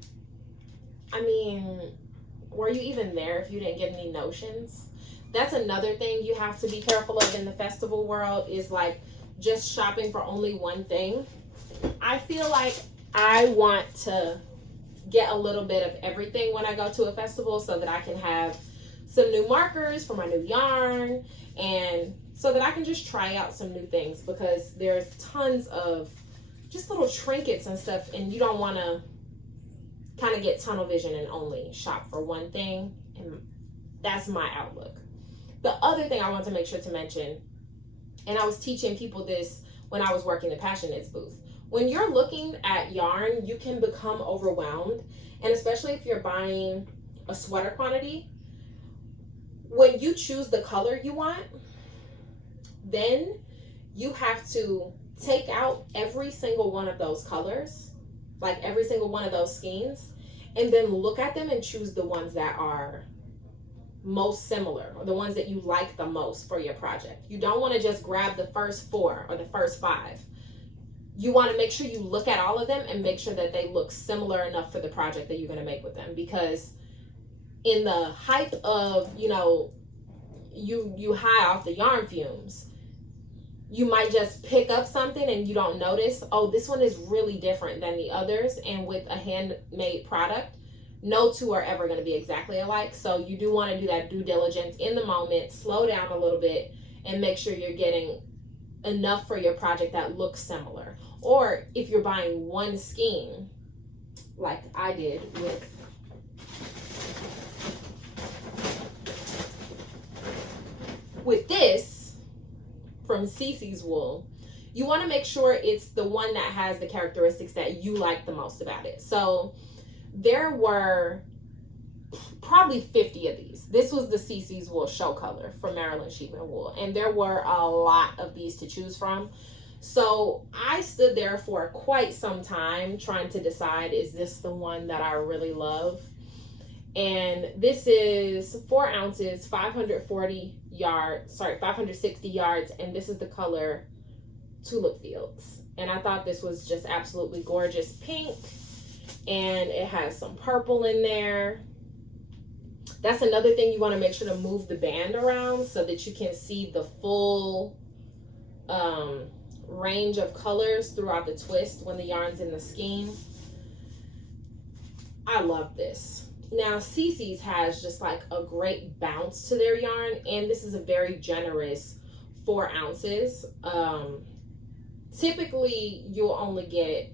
I mean, were you even there if you didn't get any notions? That's another thing you have to be careful of in the festival world, is like just shopping for only one thing. I feel like I want to get a little bit of everything when I go to a festival so that I can have some new markers for my new yarn, and so that I can just try out some new things, because there's tons of just little trinkets and stuff, and you don't want to kind of get tunnel vision and only shop for one thing. And that's my outlook. The other thing I want to make sure to mention, and I was teaching people this when I was working the PassionKnits booth, when you're looking at yarn, you can become overwhelmed, and especially if you're buying a sweater quantity. When you choose the color you want, then you have to take out every single one of those colors, like every single one of those skeins, and then look at them and choose the ones that are most similar, or the ones that you like the most for your project. You don't want to just grab the first 4 or the first 5. You want to make sure you look at all of them and make sure that they look similar enough for the project that you're going to make with them. Because in the hype of, you know, you high off the yarn fumes, you might just pick up something and you don't notice, oh, this one is really different than the others. And with a handmade product, no two are ever going to be exactly alike. So you do want to do that due diligence in the moment, slow down a little bit, and make sure you're getting enough for your project that looks similar. Or if you're buying one skein, like I did with this from CCs Wool, you want to make sure it's the one that has the characteristics that you like the most about it. So there were probably 50 of these. This was the CCs Wool show color from Maryland Sheepman Wool, and there were a lot of these to choose from. So I stood there for quite some time trying to decide, is this the one that I really love? And this is 4 ounces, 560 yards, and this is the color Tulip Fields. And I thought this was just absolutely gorgeous pink, and it has some purple in there. That's another thing, you want to make sure to move the band around so that you can see the full range of colors throughout the twist when the yarn's in the skein. I love this. Now, CCs has just like a great bounce to their yarn, and this is a very generous 4 ounces. Typically, you'll only get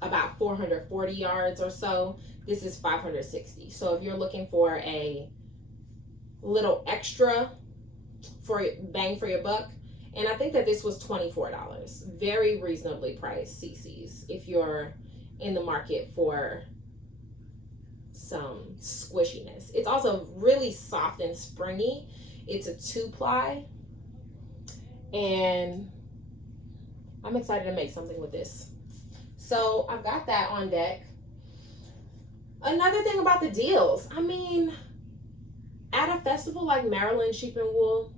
about 440 yards or so. This is 560. So if you're looking for a little extra for bang for your buck, and I think that this was $24. Very reasonably priced CCs if you're in the market for some squishiness. It's also really soft and springy. It's a 2-ply, and I'm excited to make something with this. So I've got that on deck. Another thing about the deals, I mean, at a festival like Maryland Sheep and Wool,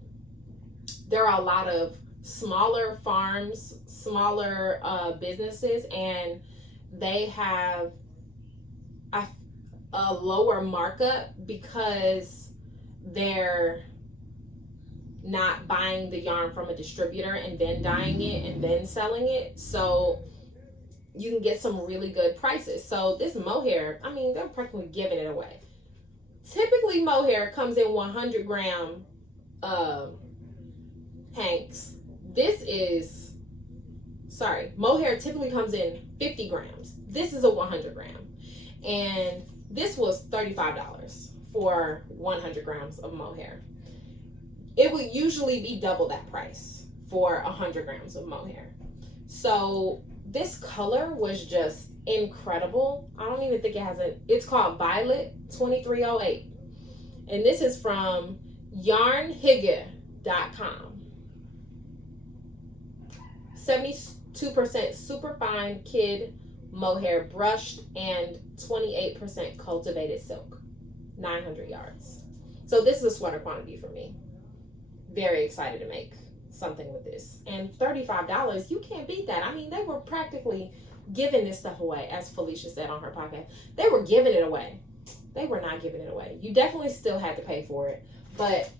there are a lot of smaller farms, smaller businesses, and they have a lower markup because they're not buying the yarn from a distributor and then dyeing it and then selling it. So you can get some really good prices. So this mohair, I mean, they're practically giving it away. Typically mohair comes in 100 gram hanks. Mohair typically comes in 50 grams. This is a 100 gram. And this was $35 for 100 grams of mohair. It would usually be double that price for 100 grams of mohair. So this color was just incredible. I don't even think it has it's called Violet 2308. And this is from Yarncentick.com. 72% superfine kid mohair brushed and 28% cultivated silk. 900 yards. So this is a sweater quantity for me. Very excited to make something with this. And $35, you can't beat that. I mean, they were practically giving this stuff away, as Felicia said on her podcast. They were giving it away. They were not giving it away. You definitely still had to pay for it, but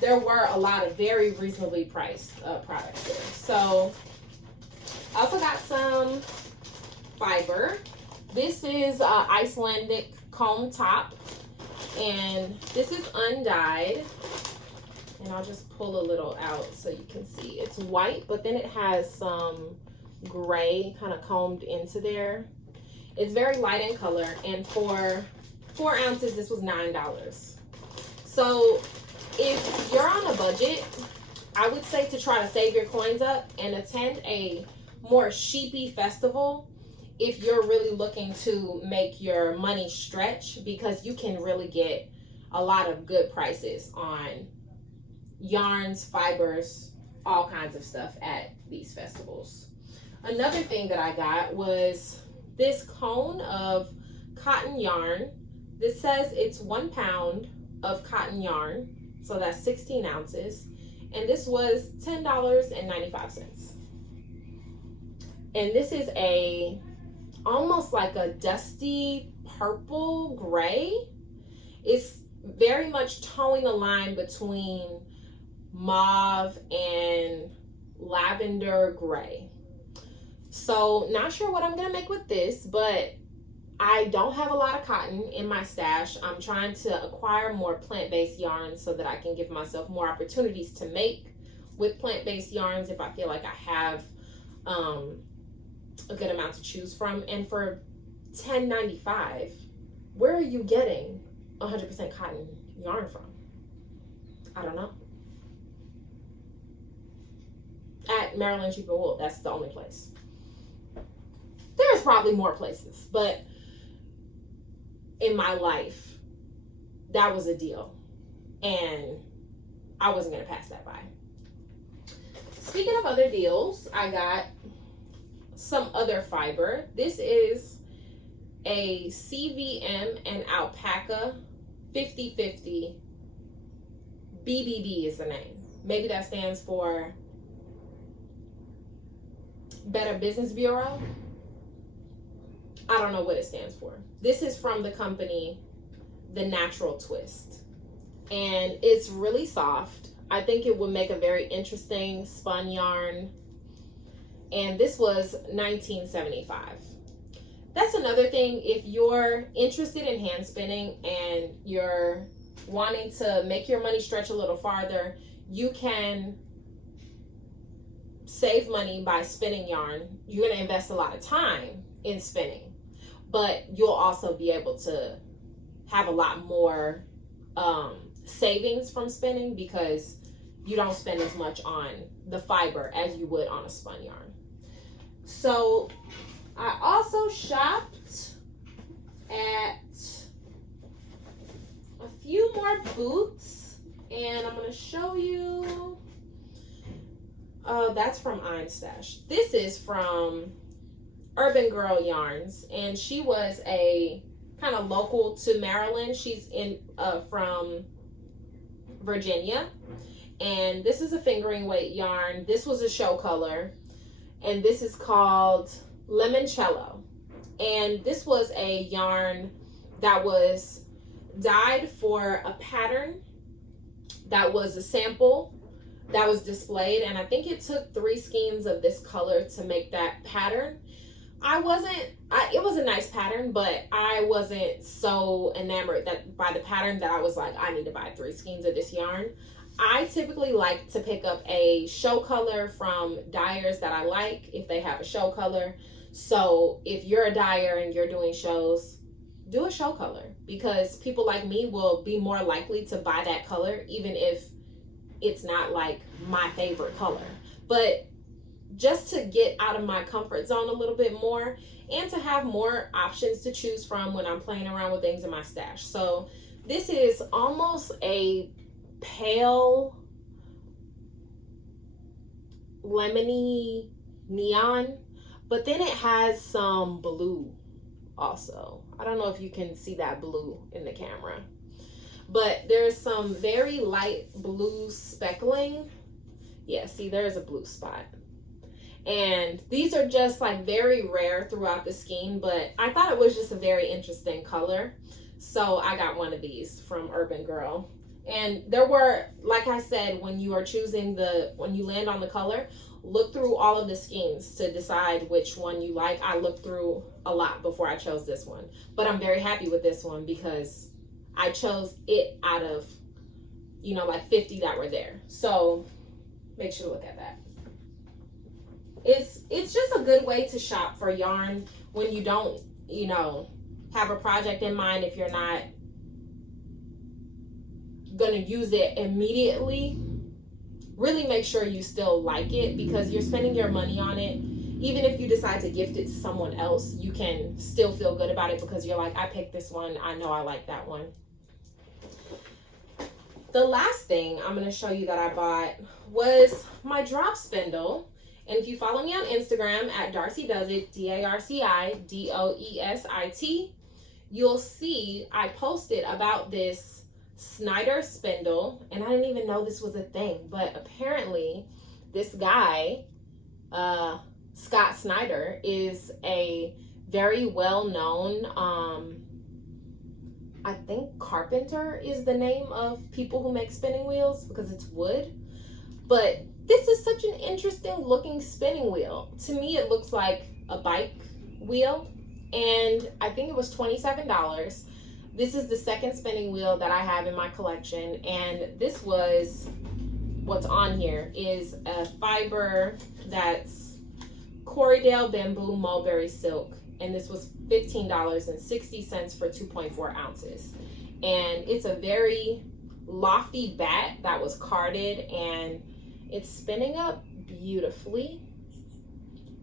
there were a lot of very reasonably priced products there. So I also got some fiber. This is Icelandic Comb top, and this is undyed. And I'll just pull a little out so you can see. It's white, but then it has some gray kind of combed into there. It's very light in color, and for 4 ounces, this was $9. So if you're on a budget, I would say to try to save your coins up and attend a more sheepy festival if you're really looking to make your money stretch, because you can really get a lot of good prices on yarns, fibers, all kinds of stuff at these festivals. Another thing that I got was this cone of cotton yarn. This says it's 1 pound of cotton yarn, so that's 16 ounces, and this was $10.95. And this is almost like a dusty purple gray. It's very much towing the line between mauve and lavender gray. So not sure what I'm gonna make with this, but I don't have a lot of cotton in my stash. I'm trying to acquire more plant-based yarns so that I can give myself more opportunities to make with plant-based yarns if I feel like I have a good amount to choose from. And for $10.95, where are you getting 100% cotton yarn from? I don't know. At Maryland Sheep and Wool, that's the only place. There's probably more places, but in my life, that was a deal, and I wasn't gonna pass that by. Speaking of other deals, I got some other fiber. This is a CVM and Alpaca 50/50 BBB is the name. Maybe that stands for Better Business Bureau. I don't know what it stands for. This is from the company The Natural Twist. And it's really soft. I think it would make a very interesting spun yarn. And this was $19.75. That's another thing. If you're interested in hand spinning and you're wanting to make your money stretch a little farther, you can save money by spinning yarn. You're going to invest a lot of time in spinning, but you'll also be able to have a lot more savings from spinning because you don't spend as much on the fiber as you would on a spun yarn. So I also shopped at a few more booths, and I'm going to show you. Oh, that's from Einstash. This is from Urban Girl Yarns, and she was a kind of local to Maryland. She's in from Virginia, and this is a fingering weight yarn. This was a show color, and this is called Limoncello. And this was a yarn that was dyed for a pattern that was a sample that was displayed, and I think it took 3 skeins of this color to make that pattern. It was a nice pattern, but I wasn't so enamored by the pattern that I was like, I need to buy 3 skeins of this yarn. I typically like to pick up a show color from dyers that I like if they have a show color. So if you're a dyer and you're doing shows, do a show color, because people like me will be more likely to buy that color even if it's not like my favorite color. But just to get out of my comfort zone a little bit more and to have more options to choose from when I'm playing around with things in my stash. So this is almost a pale lemony neon, but then it has some blue also. I don't know if you can see that blue in the camera, but there's some very light blue speckling. Yeah, see, there's a blue spot. And these are just like very rare throughout the skein, but I thought it was just a very interesting color. So I got one of these from Urban Girl. And there were, like I said, when you are choosing when you land on the color, look through all of the skeins to decide which one you like. I looked through a lot before I chose this one, but I'm very happy with this one because I chose it out of, like 50 that were there. So make sure to look at that. It's just a good way to shop for yarn when you don't, have a project in mind. If you're not gonna use it immediately, really make sure you still like it, because you're spending your money on it. Even if you decide to gift it to someone else, you can still feel good about it because you're like, I picked this one, I know I like that one. The last thing I'm going to show you that I bought was my drop spindle. And if you follow me on Instagram at Darcidoesit, DARCIDOESIT, you'll see I posted about this Snyder spindle, and I didn't even know this was a thing, but apparently this guy, Scott Snyder, is a very well-known, I think carpenter is the name of people who make spinning wheels because it's wood. But this is such an interesting looking spinning wheel. To me, it looks like a bike wheel, and I think it was $27. This is the second spinning wheel that I have in my collection, and this was, what's on here is a fiber that's Corriedale Bamboo Mulberry Silk, and this was $15.60 for 2.4 ounces. And it's a very lofty bat that was carded, and it's spinning up beautifully.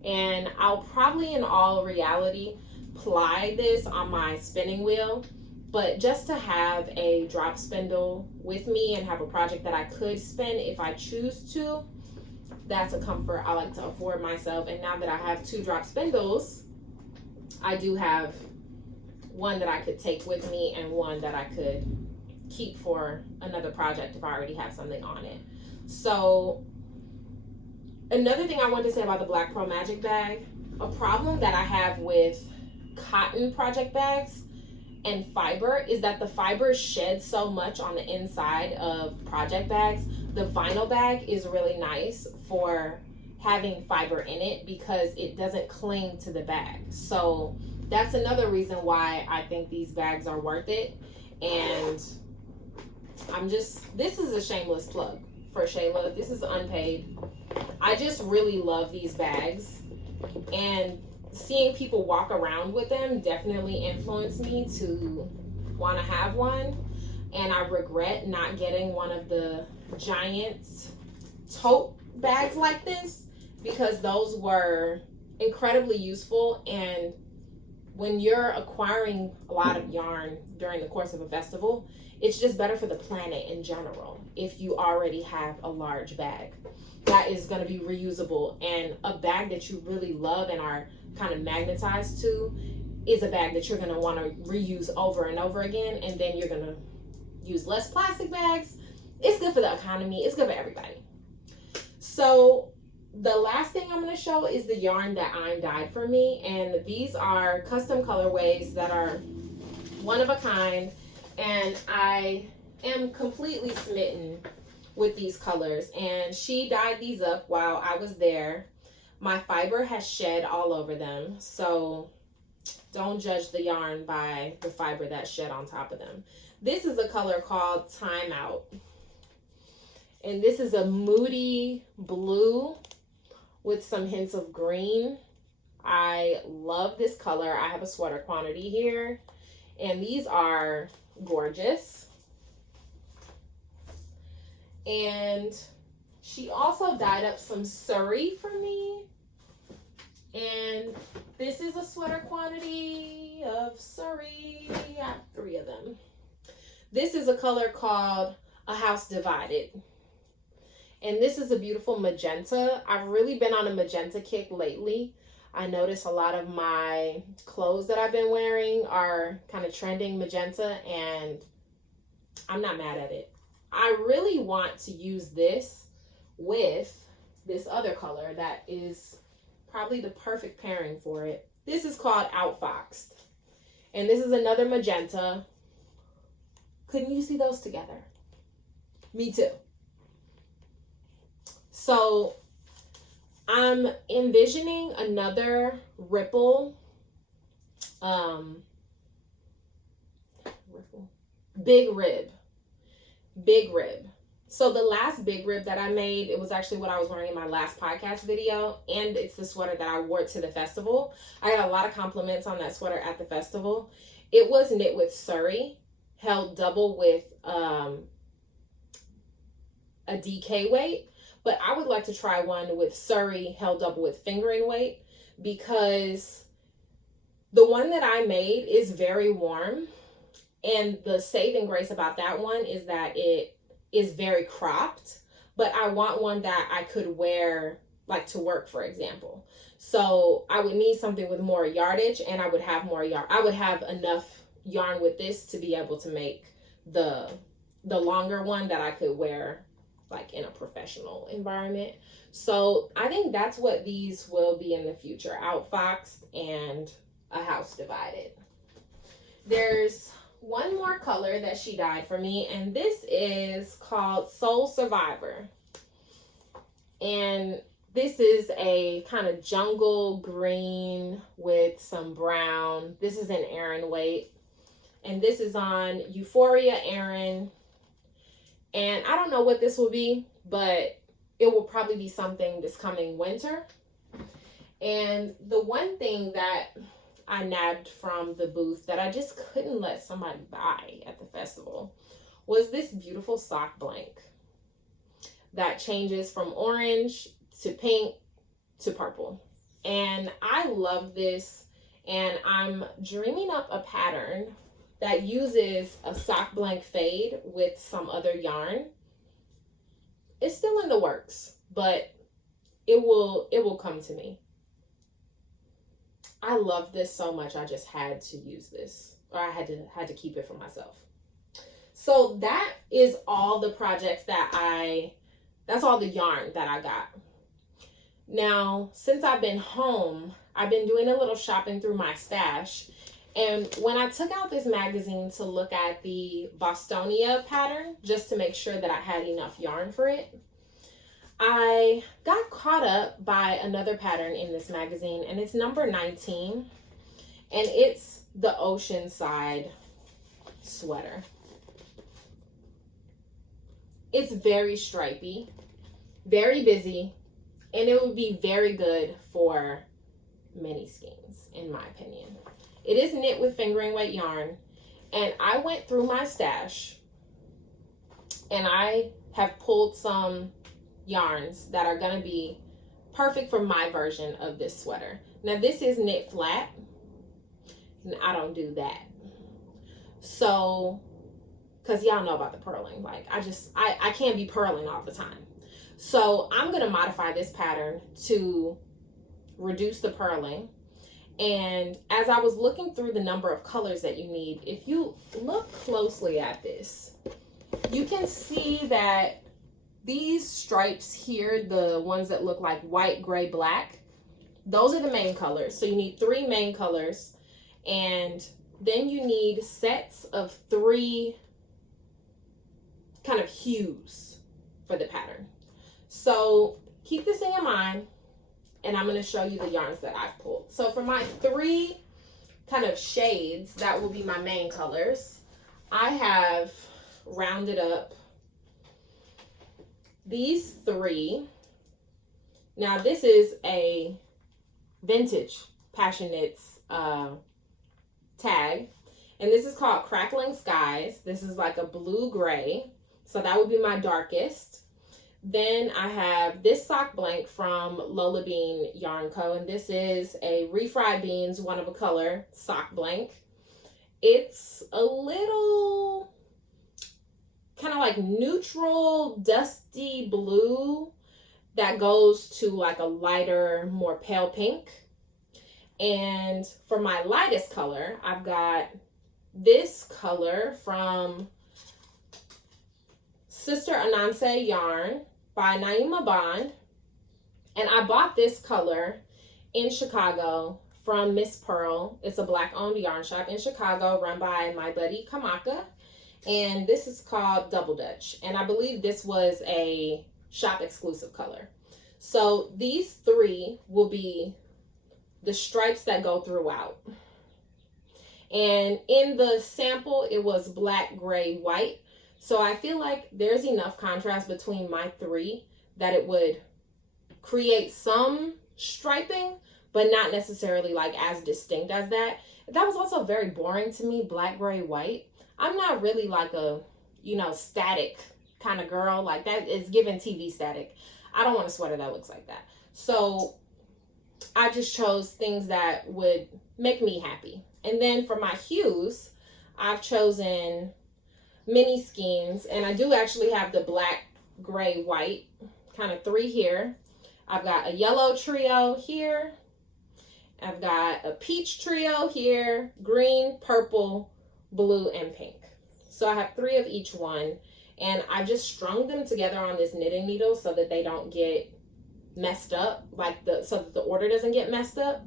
And I'll probably in all reality ply this on my spinning wheel, but just to have a drop spindle with me and have a project that I could spin if I choose to, that's a comfort I like to afford myself. And now that I have 2 drop spindles, I do have one that I could take with me and one that I could keep for another project if I already have something on it. So another thing I wanted to say about the Black Pearl Magic bag, a problem that I have with cotton project bags and fiber is that the fiber sheds so much on the inside of project bags. The vinyl bag is really nice for having fiber in it because it doesn't cling to the bag. So that's another reason why I think these bags are worth it. And this is a shameless plug for Shayla. This is unpaid. I just really love these bags, and seeing people walk around with them definitely influenced me to want to have one. And I regret not getting one of the giant tote bags like this, because those were incredibly useful. And when you're acquiring a lot of yarn during the course of a festival, it's just better for the planet in general if you already have a large bag that is going to be reusable. And a bag that you really love and are kind of magnetized to is a bag that you're going to want to reuse over and over again, and then you're going to use less plastic bags. It's good for the economy. It's good for everybody. So the last thing I'm going to show is the yarn that I'm dyed for me, and these are custom colorways that are one of a kind, and I am completely smitten with these colors. And she dyed these up while I was there. My fiber has shed all over them, so don't judge the yarn by the fiber that shed on top of them. This is a color called Time Out, and this is a moody blue with some hints of green. I love this color. I have a sweater quantity here, and these are gorgeous. And she also dyed up some Surrey for me, and this is a sweater quantity of Surrey. I have 3 of them. This is a color called A House Divided, and this is a beautiful magenta. I've really been on a magenta kick lately. I notice a lot of my clothes that I've been wearing are kind of trending magenta, and I'm not mad at it. I really want to use this with this other color that is probably the perfect pairing for it. This is called Outfoxed, and this is another magenta. Couldn't you see those together? Me too. So I'm envisioning another ripple, big rib. So the last big rib that I made, it was actually what I was wearing in my last podcast video, and it's the sweater that I wore to the festival. I got a lot of compliments on that sweater at the festival. It was knit with Surrey, held double with a DK weight, but I would like to try one with Surrey held double with fingering weight, because the one that I made is very warm. And the saving grace about that one is that it is very cropped, but I want one that I could wear like to work, for example. So I would need something with more yardage, and I would have more yarn. I would have enough yarn with this to be able to make the longer one that I could wear like in a professional environment. So I think that's what these will be in the future: Outfoxed and A House Divided. There's one more color that she dyed for me, and this is called Soul Survivor. And this is a kind of jungle green with some brown. This is an Aran weight, and this is on Euphoria Aran. And I don't know what this will be, but it will probably be something this coming winter. And the one thing that I nabbed from the booth that I just couldn't let somebody buy at the festival was this beautiful sock blank that changes from orange to pink to purple. And I love this, and I'm dreaming up a pattern that uses a sock blank fade with some other yarn. It's still in the works, but it will come to me. I love this so much. I just had to use this. or I had to keep it for myself. So that is all the projects that's all the yarn that I got. Now, since I've been home, I've been doing a little shopping through my stash. And when I took out this magazine to look at the Bostonia pattern, just to make sure that I had enough yarn for it, I got caught up by another pattern in this magazine, and it's number 19, and it's the Oceanside sweater. It's very stripy, very busy, and it would be very good for mini skeins, in my opinion. It is knit with fingering weight yarn, and I went through my stash, and I have pulled some yarns that are going to be perfect for my version of this sweater. Now, this is knit flat, and I don't do that. So, because y'all know about the purling. Like, I can't be purling all the time. So, I'm going to modify this pattern to reduce the purling. And as I was looking through the number of colors that you need, if you look closely at this, you can see that these stripes here, the ones that look like white, gray, black, those are the main colors. So you need 3 main colors, and then you need sets of 3 kind of hues for the pattern. So keep this in your mind, and I'm going to show you the yarns that I've pulled. So for my 3 kind of shades, that will be my main colors, I have rounded up these 3. Now, this is a vintage PassionKnits tag, and this is called Crackling Skies. This is like a blue-gray, so that would be my darkest. Then I have this sock blank from Lola Bean Yarn Co., and this is a refried beans one of a color sock blank. It's a little kind of like neutral dusty blue that goes to like a lighter, more pale pink. And for my lightest color, I've got this color from Sister Anansi Yarn by Naima Bond, and I bought this color in Chicago from Miss Pearl. It's a black owned yarn shop in Chicago run by my buddy Kamaka, and this is called Double Dutch, and I believe this was a shop exclusive color. So these 3 will be the stripes that go throughout, and in the sample it was black, gray, white. So I feel like there's enough contrast between my 3 that it would create some striping, but not necessarily like as distinct as that. That was also very boring to me, black, gray, white. I'm not really like a, static kind of girl. Like, that is giving TV static. I don't want a sweater that looks like that. So I just chose things that would make me happy. And then for my hues, I've chosen mini skeins, and I do actually have the black, gray, white kind of 3 here. I've got a yellow trio here. I've got a peach trio here, green, purple, blue, and pink. So I have 3 of each one, and I just strung them together on this knitting needle so that they don't get messed up, so that the order doesn't get messed up.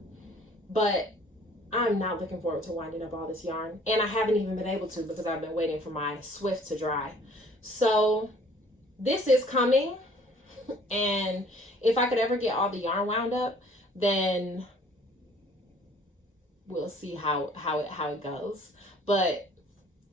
But I'm not looking forward to winding up all this yarn, and I haven't even been able to because I've been waiting for my Swift to dry. So this is coming, and if I could ever get all the yarn wound up, then we'll see how it goes. But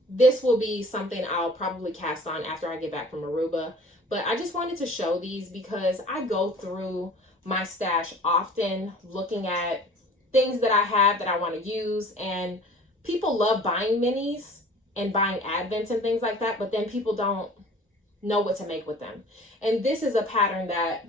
this will be something I'll probably cast on after I get back from Aruba. But I just wanted to show these because I go through my stash often looking at things that I have that I want to use, and people love buying minis and buying advents and things like that, but then people don't know what to make with them. And this is a pattern that,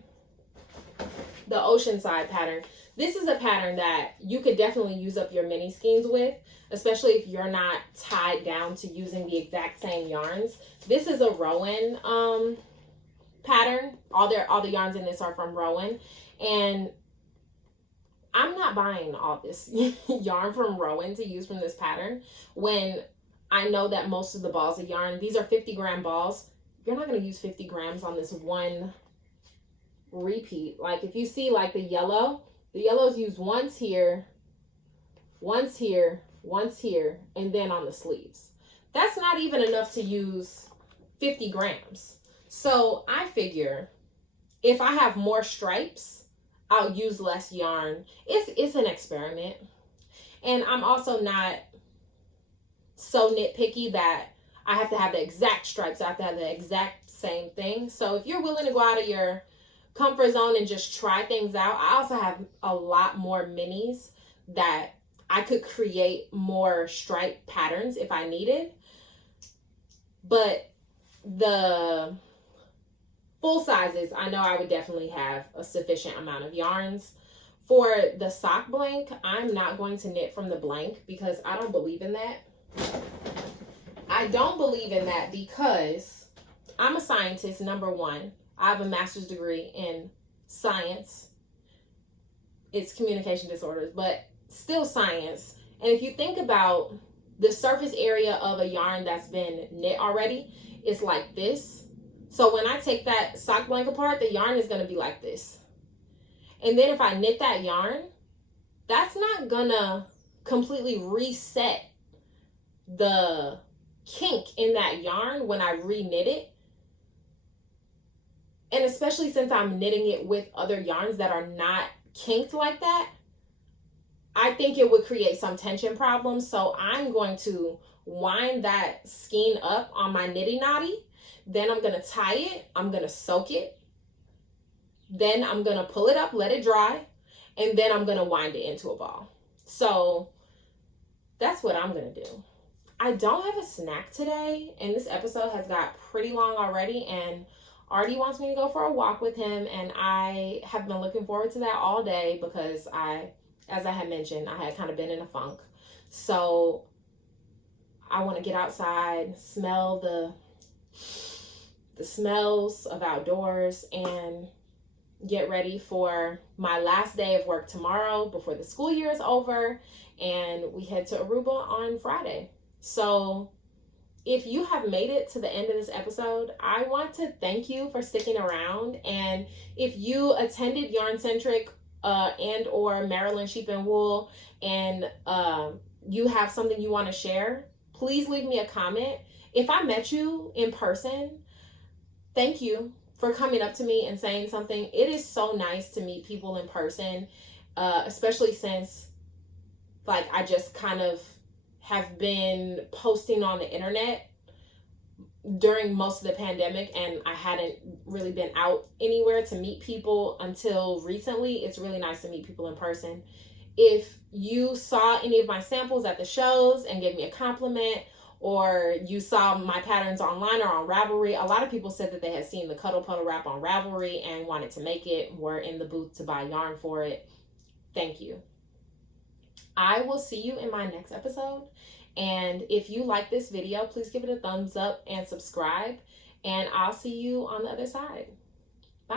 the Oceanside pattern, this is a pattern that you could definitely use up your mini skeins with, especially if you're not tied down to using the exact same yarns. This is a Rowan pattern. All the yarns in this are from Rowan, and I'm not buying all this yarn from Rowan to use from this pattern when I know that most of the balls of yarn, these are 50-gram balls. You're not going to use 50 grams on this one repeat. Like if you see like the yellow's used once here, once here, once here, and then on the sleeves. That's not even enough to use 50 grams. So I figure if I have more stripes, I'll use less yarn. It's an experiment. And I'm also not so nitpicky that I have to have the exact stripes. I have to have the exact same thing. So if you're willing to go out of your comfort zone and just try things out, I also have a lot more minis that I could create more stripe patterns if I needed. But the full sizes, I know I would definitely have a sufficient amount of yarns. For the sock blank, I'm not going to knit from the blank because I don't believe in that. I don't believe in that because I'm a scientist, number one. I have a master's degree in science. It's communication disorders, but still science. And if you think about the surface area of a yarn that's been knit already, it's like this. So when I take that sock blank apart, the yarn is going to be like this. And then if I knit that yarn, that's not gonna completely reset the kink in that yarn when I re-knit it. And especially since I'm knitting it with other yarns that are not kinked like that, I think it would create some tension problems. So I'm going to wind that skein up on my Knitty Knotty. Then I'm going to tie it. I'm going to soak it. Then I'm going to pull it up, let it dry. And then I'm going to wind it into a ball. So that's what I'm going to do. I don't have a snack today. And this episode has got pretty long already. And Artie wants me to go for a walk with him. And I have been looking forward to that all day because as I had mentioned, I had kind of been in a funk. So I want to get outside, smell the smells of outdoors, and get ready for my last day of work tomorrow before the school year is over. And we head to Aruba on Friday. So if you have made it to the end of this episode, I want to thank you for sticking around. And if you attended Yarncentick and or Maryland Sheep and Wool and you have something you want to share, please leave me a comment. If I met you in person, thank you for coming up to me and saying something. It is so nice to meet people in person, especially since like I just kind of have been posting on the internet during most of the pandemic, and I hadn't really been out anywhere to meet people until recently. It's really nice to meet people in person. If you saw any of my samples at the shows and gave me a compliment, or you saw my patterns online or on Ravelry, a lot of people said that they had seen the Cuddle Puddle wrap on Ravelry and wanted to make it, were in the booth to buy yarn for it. Thank you. I will see you in my next episode. And if you like this video, please give it a thumbs up and subscribe. And I'll see you on the other side.